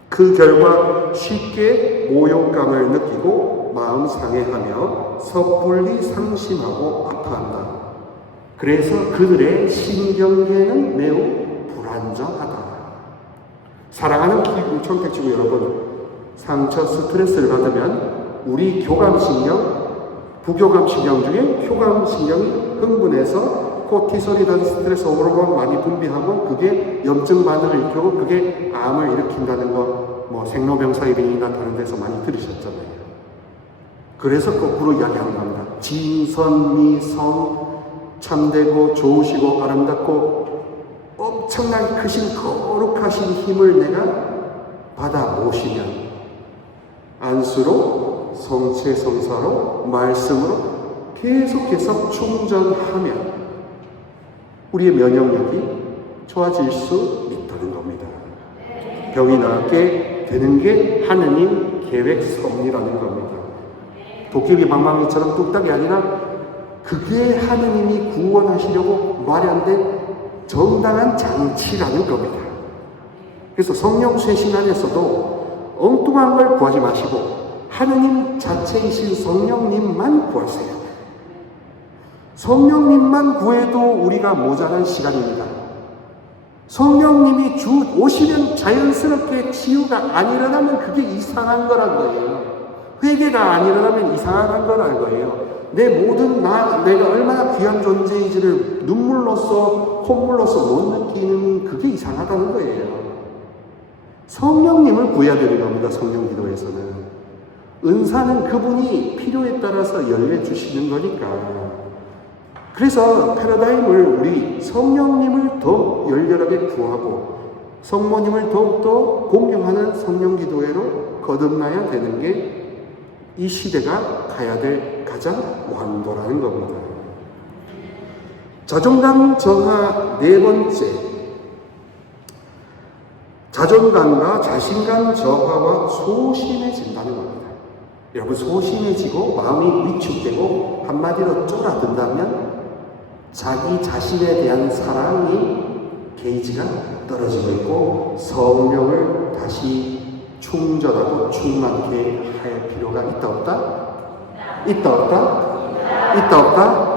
그 결과 쉽게 모욕감을 느끼고 마음 상해하며 섣불리 상심하고 아파한다. 그래서 그들의 신경계는 매우 불안정하다. 사랑하는 청택지구 여러분, 상처 스트레스를 받으면 우리 교감신경, 부교감신경 중에 교감신경이 흥분해서 코티솔이라는 스트레스 호르몬 많이 분비하고 그게 염증 반응을 일으키고 그게 암을 일으킨다는 거 뭐 생로병사일이 나타나는 데서 많이 들으셨잖아요. 그래서 거꾸로 이야기하는 겁니다. 진선미성, 참되고 좋으시고 아름답고 엄청나게 크신 거룩하신 힘을 내가 받아 모시면 안수로, 성체 성사로, 말씀으로 계속해서 충전하면 우리의 면역력이 좋아질 수 있다는 겁니다. 병이 낫게 되는 게 하느님 계획 섭리라는 겁니다. 도깨비 방망이처럼 뚝딱이 아니라 그게 하느님이 구원하시려고 마련된 정당한 장치라는 겁니다. 그래서 성령 쇄신 안에서도 엉뚱한 걸 구하지 마시고 하느님 자체이신 성령님만 구하세요. 성령님만 구해도 우리가 모자란 시간입니다. 성령님이 오시면 자연스럽게 치유가 안 일어나면 그게 이상한 거란 거예요. 회개가 안 일어나면 이상한 거란 거예요. 내 모든 내가 얼마나 귀한 존재인지를 눈물로써 콧물로써 못 느끼는 그게 이상하다는 거예요. 성령님을 구해야 되는 겁니다. 성령 기도에서는. 은사는 그분이 필요에 따라서 열려주시는 거니까. 그래서 패러다임을 우리 성령님을 더 열렬하게 구하고 성모님을 더욱더 공경하는 성령 기도회로 거듭나야 되는 게 이 시대가 가야 될 가장 왕도라는 겁니다. 자존감 저하 네 번째, 자존감과 자신감 저하와 소심해진다는 겁니다. 여러분, 소심해지고 마음이 위축되고 한마디로 쫄아든다면 자기 자신에 대한 사랑이 게이지가 떨어지고 있고 성령을 다시 충전하고 충만케 할 필요가 있다 없다? 있다 없다? 있다 없다?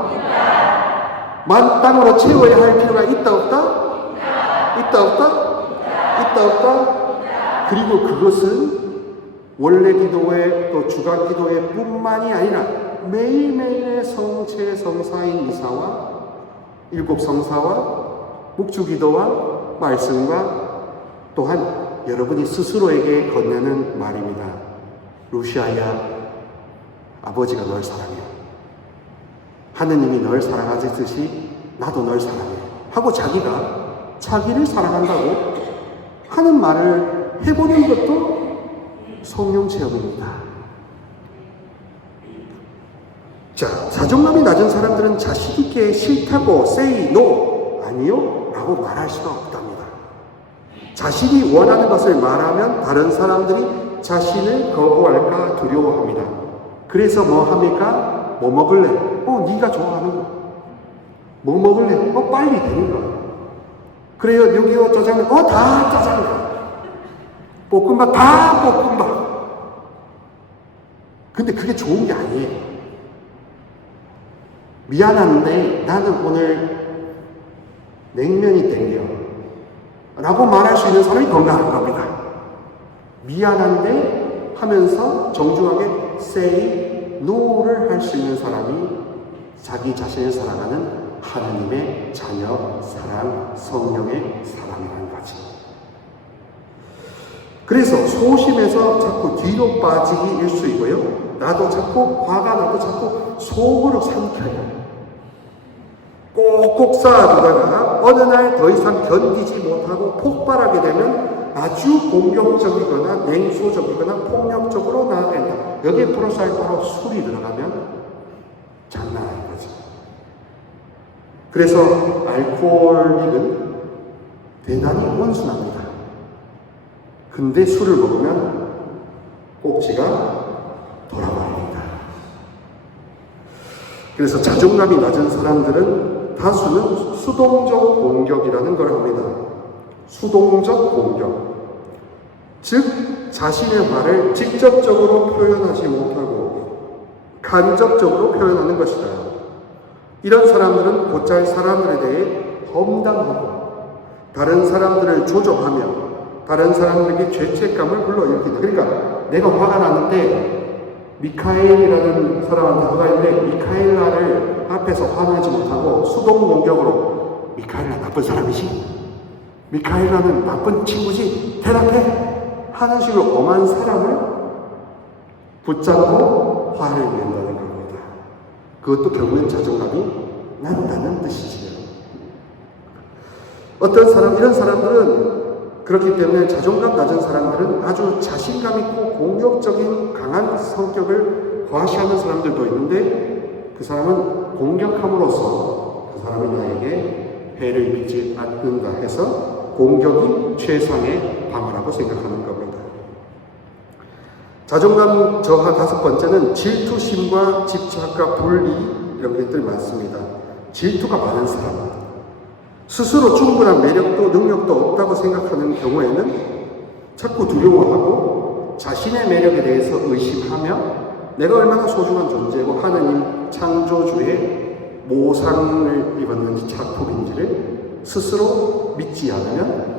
만땅으로 채워야 할 필요가 있다 없다? 있다 없다? 있다 없다? 그리고 그것은 원래 기도회 또 주간 기도회 뿐만이 아니라 매일매일의 성체 성사인 이사와 일곱 성사와 묵주 기도와 말씀과 또한 여러분이 스스로에게 건네는 말입니다. 루시아야, 아버지가 널 사랑해. 하느님이 널 사랑하듯이 나도 널 사랑해. 하고 자기가 자기를 사랑한다고 하는 말을 해보는 것도 성령 체험입니다. 자, 자존감이 낮은 사람들은 자신 있게 싫다고 say no, 아니요 라고 말할 수가 없답니다. 자신이 원하는 것을 말하면 다른 사람들이 자신을 거부할까 두려워합니다. 그래서 뭐 합니까? 뭐 먹을래? 네가 좋아하는 거. 뭐 먹을래? 빨리 되는 거. 그래요, 여기요 짜장면? 다 짜장면. 볶음밥? 다 볶음밥. 근데 그게 좋은 게 아니에요. 미안한데 나는 오늘 냉면이 땡겨 라고 말할 수 있는 사람이 건강한 겁니다. 미안한데 하면서 정중하게 say no를 할 수 있는 사람이 자기 자신을 사랑하는 하나님의 자녀 사랑, 성령의 사랑이라는 거지. 그래서 소심해서 자꾸 뒤로 빠지기 일수이고요. 나도 자꾸 화가 나도 자꾸 속으로 삼켜요. 꼭꼭 쌓아두다가 어느 날 더 이상 견디지 못하고 폭발하게 되면 아주 공격적이거나 냉소적이거나 폭력적으로 나아간다. 여기에 플러스 알파로 술이 들어가면 장난 아닌 거죠. 그래서 알코올릭은 대단히 온순합니다. 근데 술을 먹으면 꼭지가 돌아버립니다. 그래서 자존감이 낮은 사람들은 다수는 수동적 공격이라는 걸 합니다. 수동적 공격. 즉, 자신의 말을 직접적으로 표현하지 못하고 간접적으로 표현하는 것이다. 이런 사람들은 곧잘 사람들에 대해 험담하고 다른 사람들을 조종하며 다른 사람들에게 죄책감을 불러일으킨다. 그러니까 내가 화가 나는데 미카엘이라는 사람한테 화가 있는데 미카엘라를 앞에서 화나지 못하고 수동 공격으로 미카엘라 나쁜 사람이지? 미카엘라는 나쁜 친구지? 대답해! 하는 식으로 엄한 사람을 붙잡고 화를 낸다는 겁니다. 그것도 결국엔 자존감이 낮다는 뜻이지요. 이런 사람들은 그렇기 때문에 자존감 낮은 사람들은 아주 자신감 있고 공격적인 강한 성격을 과시하는 사람들도 있는데 그 사람은 공격함으로써 그 사람이 나에게 해를 입히지 않는다 해서 공격이 최상의 방어라고 생각하는 겁니다. 자존감 저하 다섯 번째는 질투심과 집착과 분리 이런 것들이 많습니다. 질투가 많은 사람, 스스로 충분한 매력도 능력도 없다고 생각하는 경우에는 자꾸 두려워하고 자신의 매력에 대해서 의심하며 내가 얼마나 소중한 존재고 하느님 창조주의 모상을 입었는지 작품인지를 스스로 믿지 않으면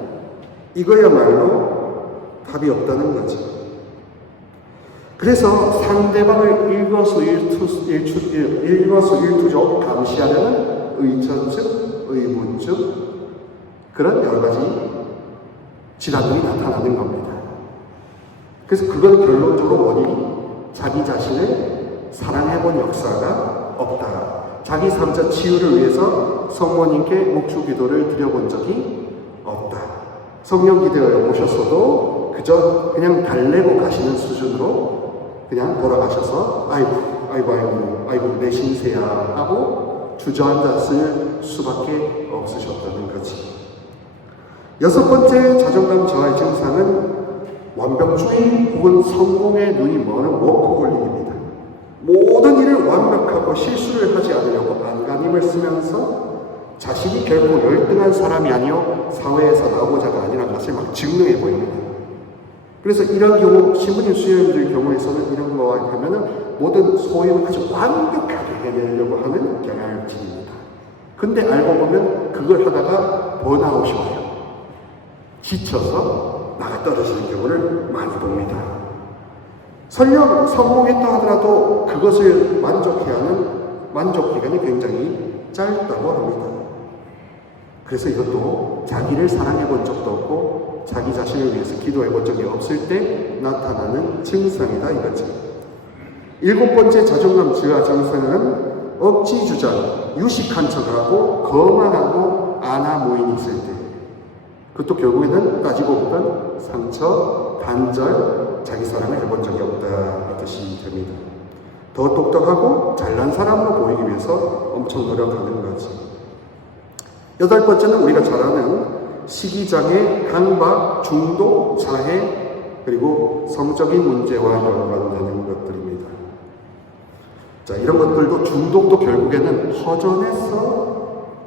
이거야말로 답이 없다는 거지. 그래서 상대방을 일거수일투족 감시하려는 의천증, 의문증, 그런 여러 가지 질환들이 나타나는 겁니다. 그래서 그건 결론적으로 원인이 자기 자신을 사랑해본 역사가 없다. 자기 삶자 치유를 위해서 성모님께 묵주 기도를 드려본 적이 없다. 성령 기도에 오셨어도 그저 그냥 달래고 가시는 수준으로 그냥 돌아가셔서 아이고 내 신세야 하고 주저앉았을 수밖에 없으셨다는 거지. 여섯 번째 자존감 저하의 증상은 완벽주의 혹은 성공에 눈이 먼 워커홀릭입니다. 모든 일을 완벽하고 실수를 하지 않으려고 안간힘을 쓰면서 자신이 결코 열등한 사람이 아니요 사회에서 나오고자가 아니라는 것을 막 증명해 보입니다. 그래서 이런 경우 신부님 수녀님들 경우에서는 이런 거 하면은 모든 소임을 아주 완벽하게 해내려고 하는 경향을 지닙니다. 근데 알고 보면 그걸 하다가 번아웃이 와요. 지쳐서 나가 떨어지는 경우를 많이 봅니다. 설령 성공했다 하더라도 그것을 만족해야 하는 만족 기간이 굉장히 짧다고 합니다. 그래서 이것도 자기를 사랑해 본 적도 없고 자기 자신을 위해서 기도해 본 적이 없을 때 나타나는 증상이다 이거지. 일곱 번째 자존감 저하 증상은 억지 주장, 유식한 척하고 거만하고 안하무인이 있을 때, 그것도 결국에는 따지고 보면 상처, 단절, 자기 사랑을 해본 적이 없다 이 뜻이 됩니다. 더 똑똑하고 잘난 사람으로 보이기 위해서 엄청 노력하는 거지. 여덟 번째는 우리가 잘 아는 시기장애, 강박, 중독, 자해, 그리고 성적인 문제와 연관되는 것들입니다. 자, 이런 것들도 중독도 결국에는 허전해서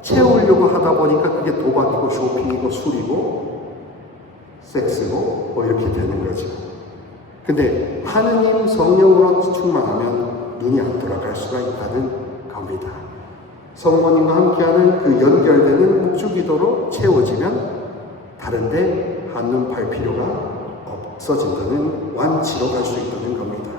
채우려고 하다 보니까 그게 도박이고 쇼핑이고 술이고 섹스고 뭐 이렇게 되는 거죠. 근데 하느님 성령으로 충만하면 눈이 안 돌아갈 수가 있다는 겁니다. 성모님과 함께하는 그 연결되는 묵주기도로 채워지면 다른데 한눈 팔 필요가 없어진다는 완치로 갈 수 있다는 겁니다.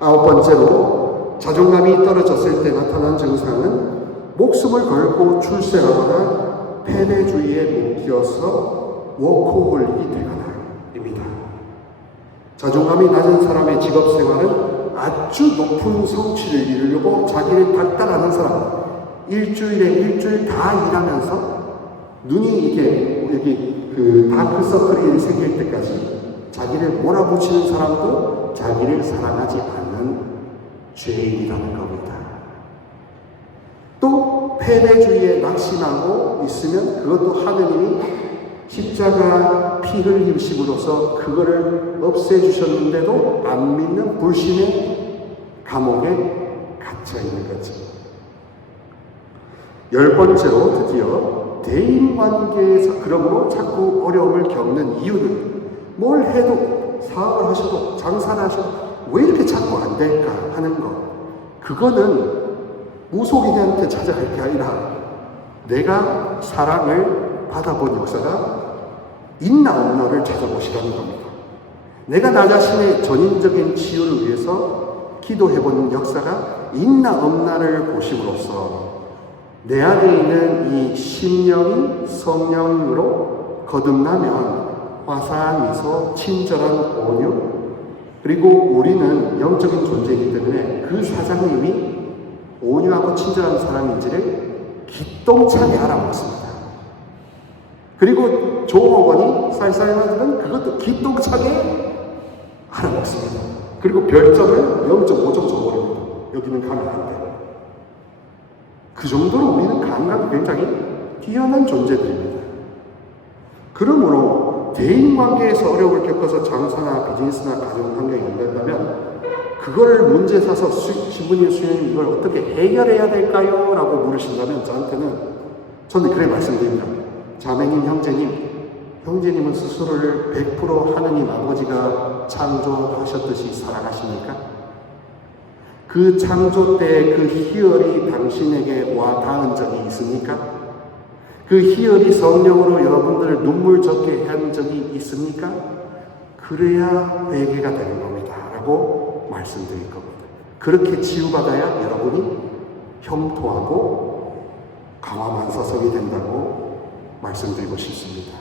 아홉 번째로 자존감이 떨어졌을 때 나타난 증상은 목숨을 걸고 출세하거나 패배주의에 묶여서 워커홀릭이 되거나입니다. 자존감이 낮은 사람의 직업생활은 아주 높은 성취를 이루려고 자기를 닥달하는 사람, 일주일에 일주일 다 일하면서 눈이 이게 여기 그 다크서클이 생길 때까지 자기를 몰아붙이는 사람도 자기를 사랑하지 않는 죄인이라는 겁니다. 또 패배주의에 낙심하고 있으면 그것도 하느님이 십자가 피 흘림심으로써 그거를 없애주셨는데도 안 믿는 불신의 감옥에 갇혀있는 거죠. 열 번째로 드디어 대인관계에서 그러므로 자꾸 어려움을 겪는 이유는 뭘 해도 사업을 하셔도 장사를 하셔도 왜 이렇게 자꾸 안 될까 하는 것. 그거는 무속인한테 찾아갈 게 아니라 내가 사랑을 받아본 역사가 있나 없나를 찾아보시라는 겁니다. 내가 나 자신의 전인적인 치유를 위해서 기도해본 역사가 있나 없나를 보심으로써 내 안에 있는 이 심령이 성령으로 거듭나면 화사한 미소, 친절한 온유, 그리고 우리는 영적인 존재이기 때문에 그 사장님이 온유하고 친절한 사람인지를 기똥차게 알아먹습니다. 그리고 종업원이 쌀쌀하들은 그것도 기똥차게 알아먹습니다. 그리고 별점을 0.5점 줘버립니다. 여기는 가면 안 돼요. 그 정도로 우리는 감각이 굉장히 뛰어난 존재들입니다. 그러므로 대인관계에서 어려움을 겪어서 장사나 비즈니스나 가정환경이 안 된다면 그거를 문제 삼아서 신부님, 수녀님 이걸 어떻게 해결해야 될까요? 라고 물으신다면 저는 그래 말씀드립니다. 자매님, 형제님은 스스로를 100% 하느님 아버지가 창조하셨듯이 살아가십니까? 그 창조 때 그 희열이 당신에게 와 닿은 적이 있습니까? 그 희열이 성령으로 여러분들을 눈물 젖게 한 적이 있습니까? 그래야 회개가 되는 겁니다. 라고 말씀드릴 겁니다. 그렇게 치유받아야 여러분이 형통하고 강화만사성이 된다고 말씀드리고 싶습니다.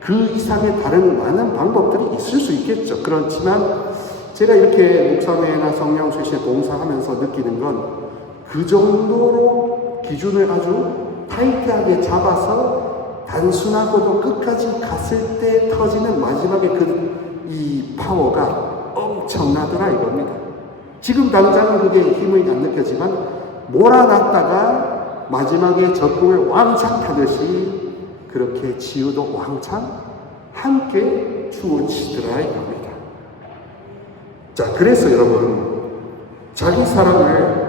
그 이상의 다른 많은 방법들이 있을 수 있겠죠. 그렇지만 제가 이렇게 목사회나 성령수시에 봉사하면서 느끼는 건 그 정도로 기준을 아주 타이트하게 잡아서 단순하고도 끝까지 갔을 때 터지는 마지막에 이 파워가 엄청나더라 이겁니다. 지금 당장은 그게 힘이 안 느껴지만 몰아놨다가 마지막에 적궁을 왕창 타듯이 그렇게 치유도 왕창 함께 주어지더라 이겁니다. 자, 그래서 여러분 자기 사랑을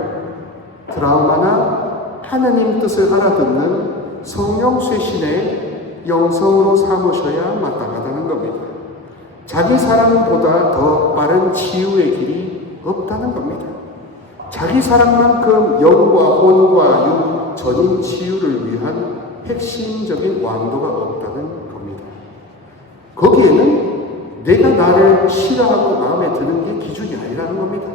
드라마나 하느님 뜻을 알아듣는 성령 쇄신의 영성으로 삼으셔야 마땅하다는 겁니다. 자기 사랑보다 더 빠른 치유의 길이 없다는 겁니다. 자기 사랑만큼 영과 혼과 육 전인 치유를 위한 핵심적인 왕도가 없다는 겁니다. 거기에는 내가 나를 싫어하고 마음에 드는 게 기준이 아니라는 겁니다.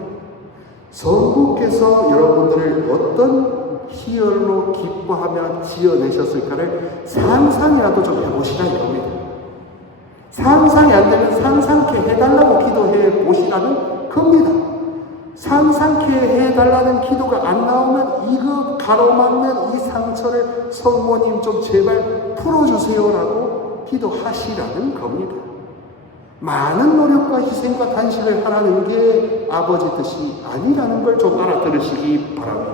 성부께서 여러분들을 어떤 희열로 기뻐하며 지어내셨을까를 상상이라도 좀 해보시라 이겁니다. 상상이 안 되면 상상케 해달라고 기도해 보시라는 겁니다. 상상케 해달라는 기도가 안 나오면 이거 가로막는 이 상처를 성모님 좀 제발 풀어주세요라고 기도하시라는 겁니다. 많은 노력과 희생과 단식을 하라는 게 아버지 뜻이 아니라는 걸 좀 알아들으시기 바랍니다.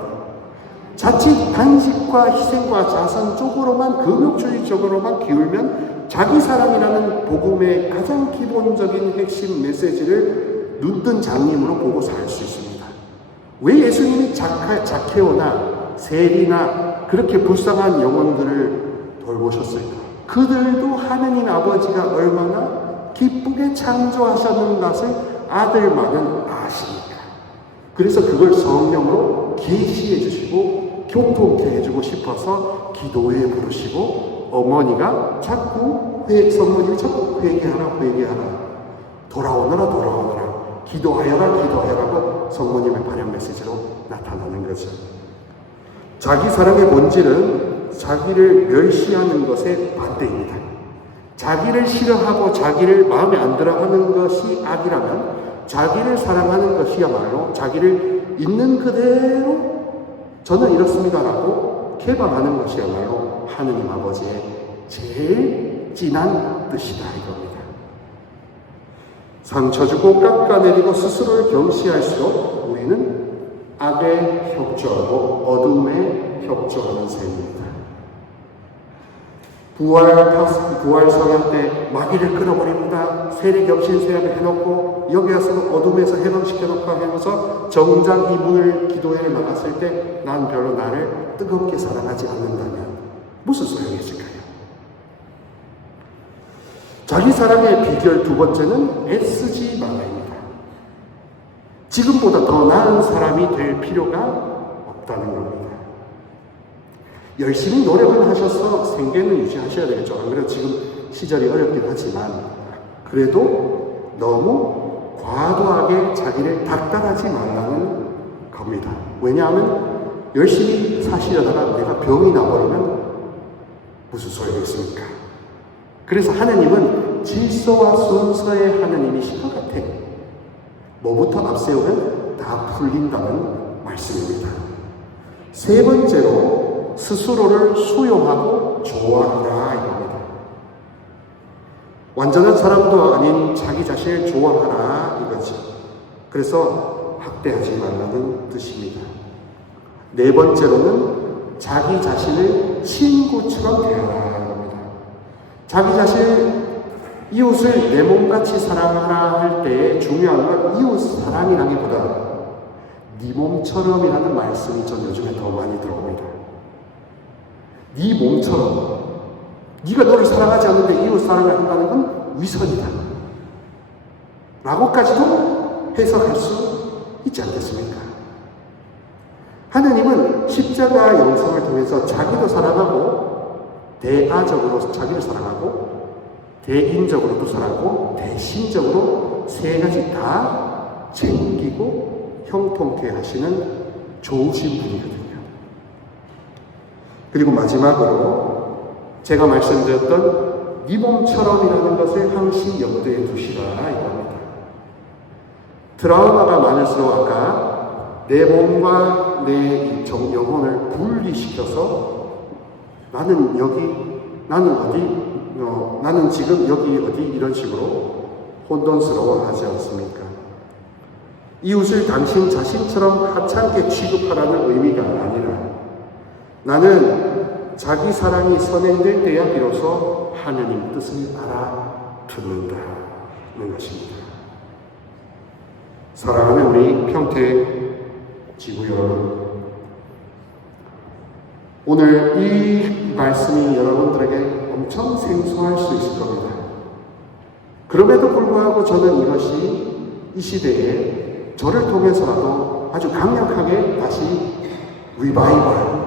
자칫 단식과 희생과 자선 쪽으로만 금욕주의적으로만 기울면 자기 사랑이라는 복음의 가장 기본적인 핵심 메시지를 눈뜬 장님으로 보고 살 수 있습니다. 왜 예수님이 자케오나 세리나 그렇게 불쌍한 영혼들을 돌보셨을까? 그들도 하느님 아버지가 얼마나 기쁘게 창조하셨는 것을 아들만은 아시니까. 그래서 그걸 성령으로 계시해 주시고 교통케 해주고 싶어서 기도에 부르시고 어머니가 자꾸 성모님이 자꾸 회개하라 돌아오너라 기도하여라고 성모님의 발현 메시지로 나타나는 거죠. 자기 사랑의 본질은 자기를 멸시하는 것의 반대입니다. 자기를 싫어하고 자기를 마음에 안 들어 하는 것이 악이라면 자기를 사랑하는 것이야말로 자기를 있는 그대로 저는 이렇습니다라고 개방하는 것이야말로 하느님 아버지의 제일 진한 뜻이다 이겁니다. 상처 주고 깎아내리고 스스로를 경시할수록 우리는 악에 협조하고 어둠에 협조하는 셈입니다. 부활 성약 때 마귀를 끌어버립니다. 세례 겹친 세례를 해놓고 여기 와서 어둠에서 해방시켜놓고 하면서 정작 이불 기도회를 나갔을 때 난 별로 나를 뜨겁게 사랑하지 않는다면 무슨 소용이 있을까요? 자기 사랑의 비결 두 번째는 애쓰지 말아입니다. 지금보다 더 나은 사람이 될 필요가 없다는 겁니다. 열심히 노력을 하셔서 생계는 유지하셔야 되겠죠. 안 그래도 지금 시절이 어렵긴 하지만 그래도 너무 과도하게 자기를 닥달하지 말라는 겁니다. 왜냐하면 열심히 사시려다가 내가 병이 나버리면 무슨 소용이 있습니까? 그래서 하느님은 질서와 순서의 하느님이신 것 같아. 뭐부터 앞세우면 다 풀린다는 말씀입니다. 세 번째로 스스로를 수용하고 좋아하라 이겁니다. 완전한 사람도 아닌 자기 자신을 좋아하라 이거죠. 그래서 학대하지 말라는 뜻입니다. 네 번째로는 자기 자신을 친구처럼 대하라 이겁니다. 자기 자신을 이웃을 내 몸같이 사랑하라 할 때 중요한 건 이웃 사랑이라기보다 네 몸처럼이라는 말씀이 전 요즘에 더 많이 들어옵니다. 네 몸처럼. 네가 너를 사랑하지 않는데 이웃 사랑을 한다는 건 위선이다 라고까지도 해석할 수 있지 않겠습니까? 하느님은 십자가 영성을 통해서 자기도 사랑하고 대아적으로 자기를 사랑하고 대인적으로도 사랑하고 대신적으로 세 가지 다 챙기고 형통케 하시는 좋으신 분이거든요. 그리고 마지막으로 제가 말씀드렸던 네 몸처럼이라는 것을 항시 염두에 두시라 이겁니다. 트라우마가 많을수록 아까 내 몸과 내 영혼을 분리시켜서 나는 여기, 나는 어디, 나는 지금 여기 어디 이런 식으로 혼돈스러워하지 않습니까? 이웃을 당신 자신처럼 하찮게 취급하라는 의미가 아니라 나는 자기 사랑이 선행될 때야 비로소 하느님 뜻을 알아듣는다는 것입니다. 사랑하는 우리 평택 지구 여러분, 오늘 이 말씀이 여러분들에게 엄청 생소할 수 있을 겁니다. 그럼에도 불구하고 저는 이것이 이 시대에 저를 통해서라도 아주 강력하게 다시 리바이벌,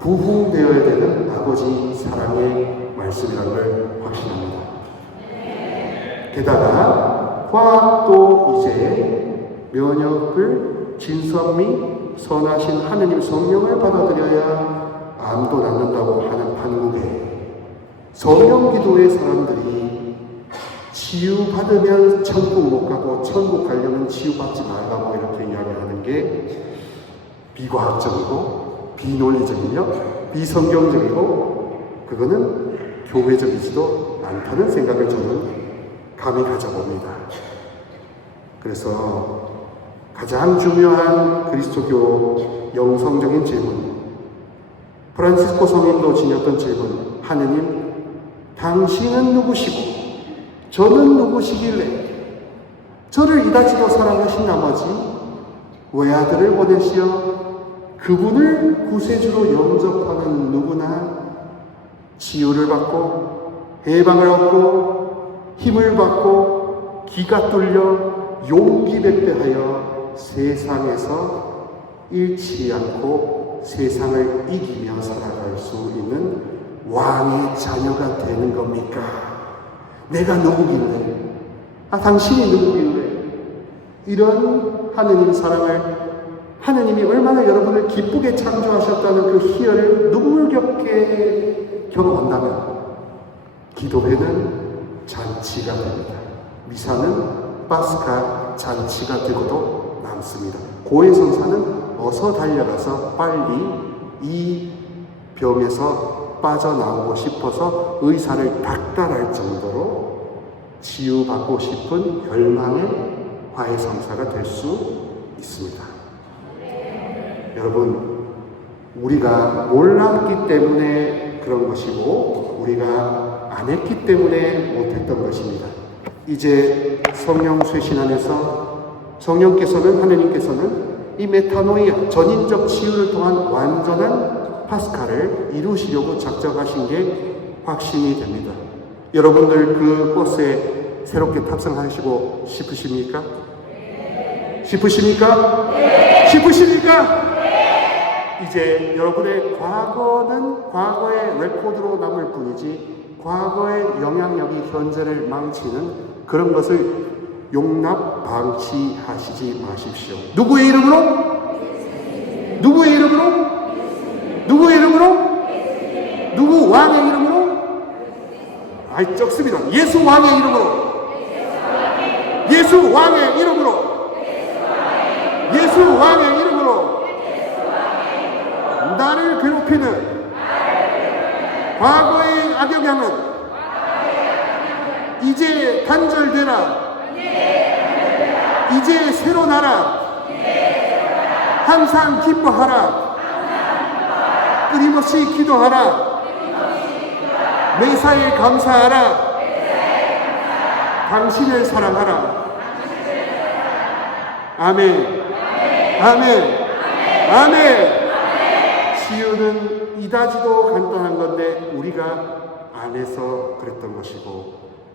부흥되어야 되는 아버지 사랑의 말씀이라는 걸 확신합니다. 게다가 과학도 이제 면역을 진선미 선하신 하느님 성령을 받아들여야 암도 낫는다고 하는 판국에 성령기도의 사람들이 치유받으면 천국 못 가고 천국 가려면 치유받지 말라고 이렇게 이야기하는 게 비과학적이고 비논리적이며 비성경적이고 그거는 교회적이지도 않다는 생각을 저는 감히 가져봅니다. 그래서 가장 중요한 그리스도교 영성적인 질문, 프란시스코 성인도 지녔던 질문, 하느님 당신은 누구시고 저는 누구시길래 저를 이다지도 사랑하신 나머지 외아들을 보내시어 그분을 구세주로 영접하는 누구나 치유를 받고 해방을 얻고 힘을 받고 기가 뚫려 용기 백배하여 세상에서 잃지 않고 세상을 이기며 살아갈 수 있는 왕의 자녀가 되는 겁니까? 내가 누구길래? 당신이 누구길래? 이런 하느님 사랑을, 하느님이 얼마나 여러분을 기쁘게 창조하셨다는 그 희열을 눈물겹게 경험한다면 기도회는 잔치가 됩니다. 미사는 파스카 잔치가 되고도 남습니다. 고해성사는 어서 달려가서 빨리 이 병에서 빠져나오고 싶어서 의사를 닥달할 정도로 치유받고 싶은 열망의 화해성사가 될 수 있습니다. 여러분, 우리가 몰랐기 때문에 그런 것이고 우리가 안 했기 때문에 못했던 것입니다. 이제 성령 쇄신 안에서 성령께서는, 하느님께서는 이 메타노이아, 전인적 치유를 통한 완전한 파스카를 이루시려고 작정하신 게 확신이 됩니다. 여러분들 그 버스에 새롭게 탑승하시고 싶으십니까? 싶으십니까? 싶으십니까? 이제 여러분의 과거는 과거의 레코드로 남을 뿐이지 과거의 영향력이 현재를 망치는 그런 것을 용납 방치하시지 마십시오. 누구의 이름으로? 누구의 이름으로? 누구의 이름으로? 누구 왕의 이름으로? 아이 적습니다. 예수 왕의 이름으로. 예수 왕의 이름으로. 예수 왕의 이름으로. 나를 괴롭히는 과거의 악영향은 이제 단절되라. 이제 새로 나라. 항상 기뻐하라. 끊임없이 기도하라. 매사에 감사하라. 당신을 사랑하라. 아멘. 아멘. 아멘. 치유는 이다지도 간단한 건데 우리가 안 해서 그랬던 것이고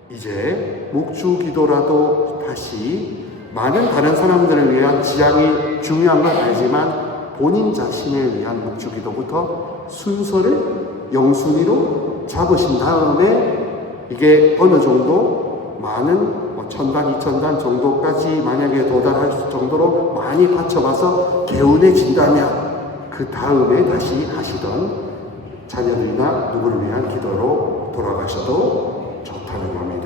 이제 묵주 기도라도 다시 많은 다른 사람들을 위한 지향이 중요한 건 알지만 본인 자신을 위한 묵주 기도부터 순서를 영순위로 잡으신 다음에 이게 어느 정도 많은 1000단, 2000단 정도까지 만약에 도달할 정도로 많이 받쳐가서 개운해진다면 그 다음에 다시 하시던 자녀들이나 누구를 위한 기도로 돌아가셔도 좋다는 겁니다.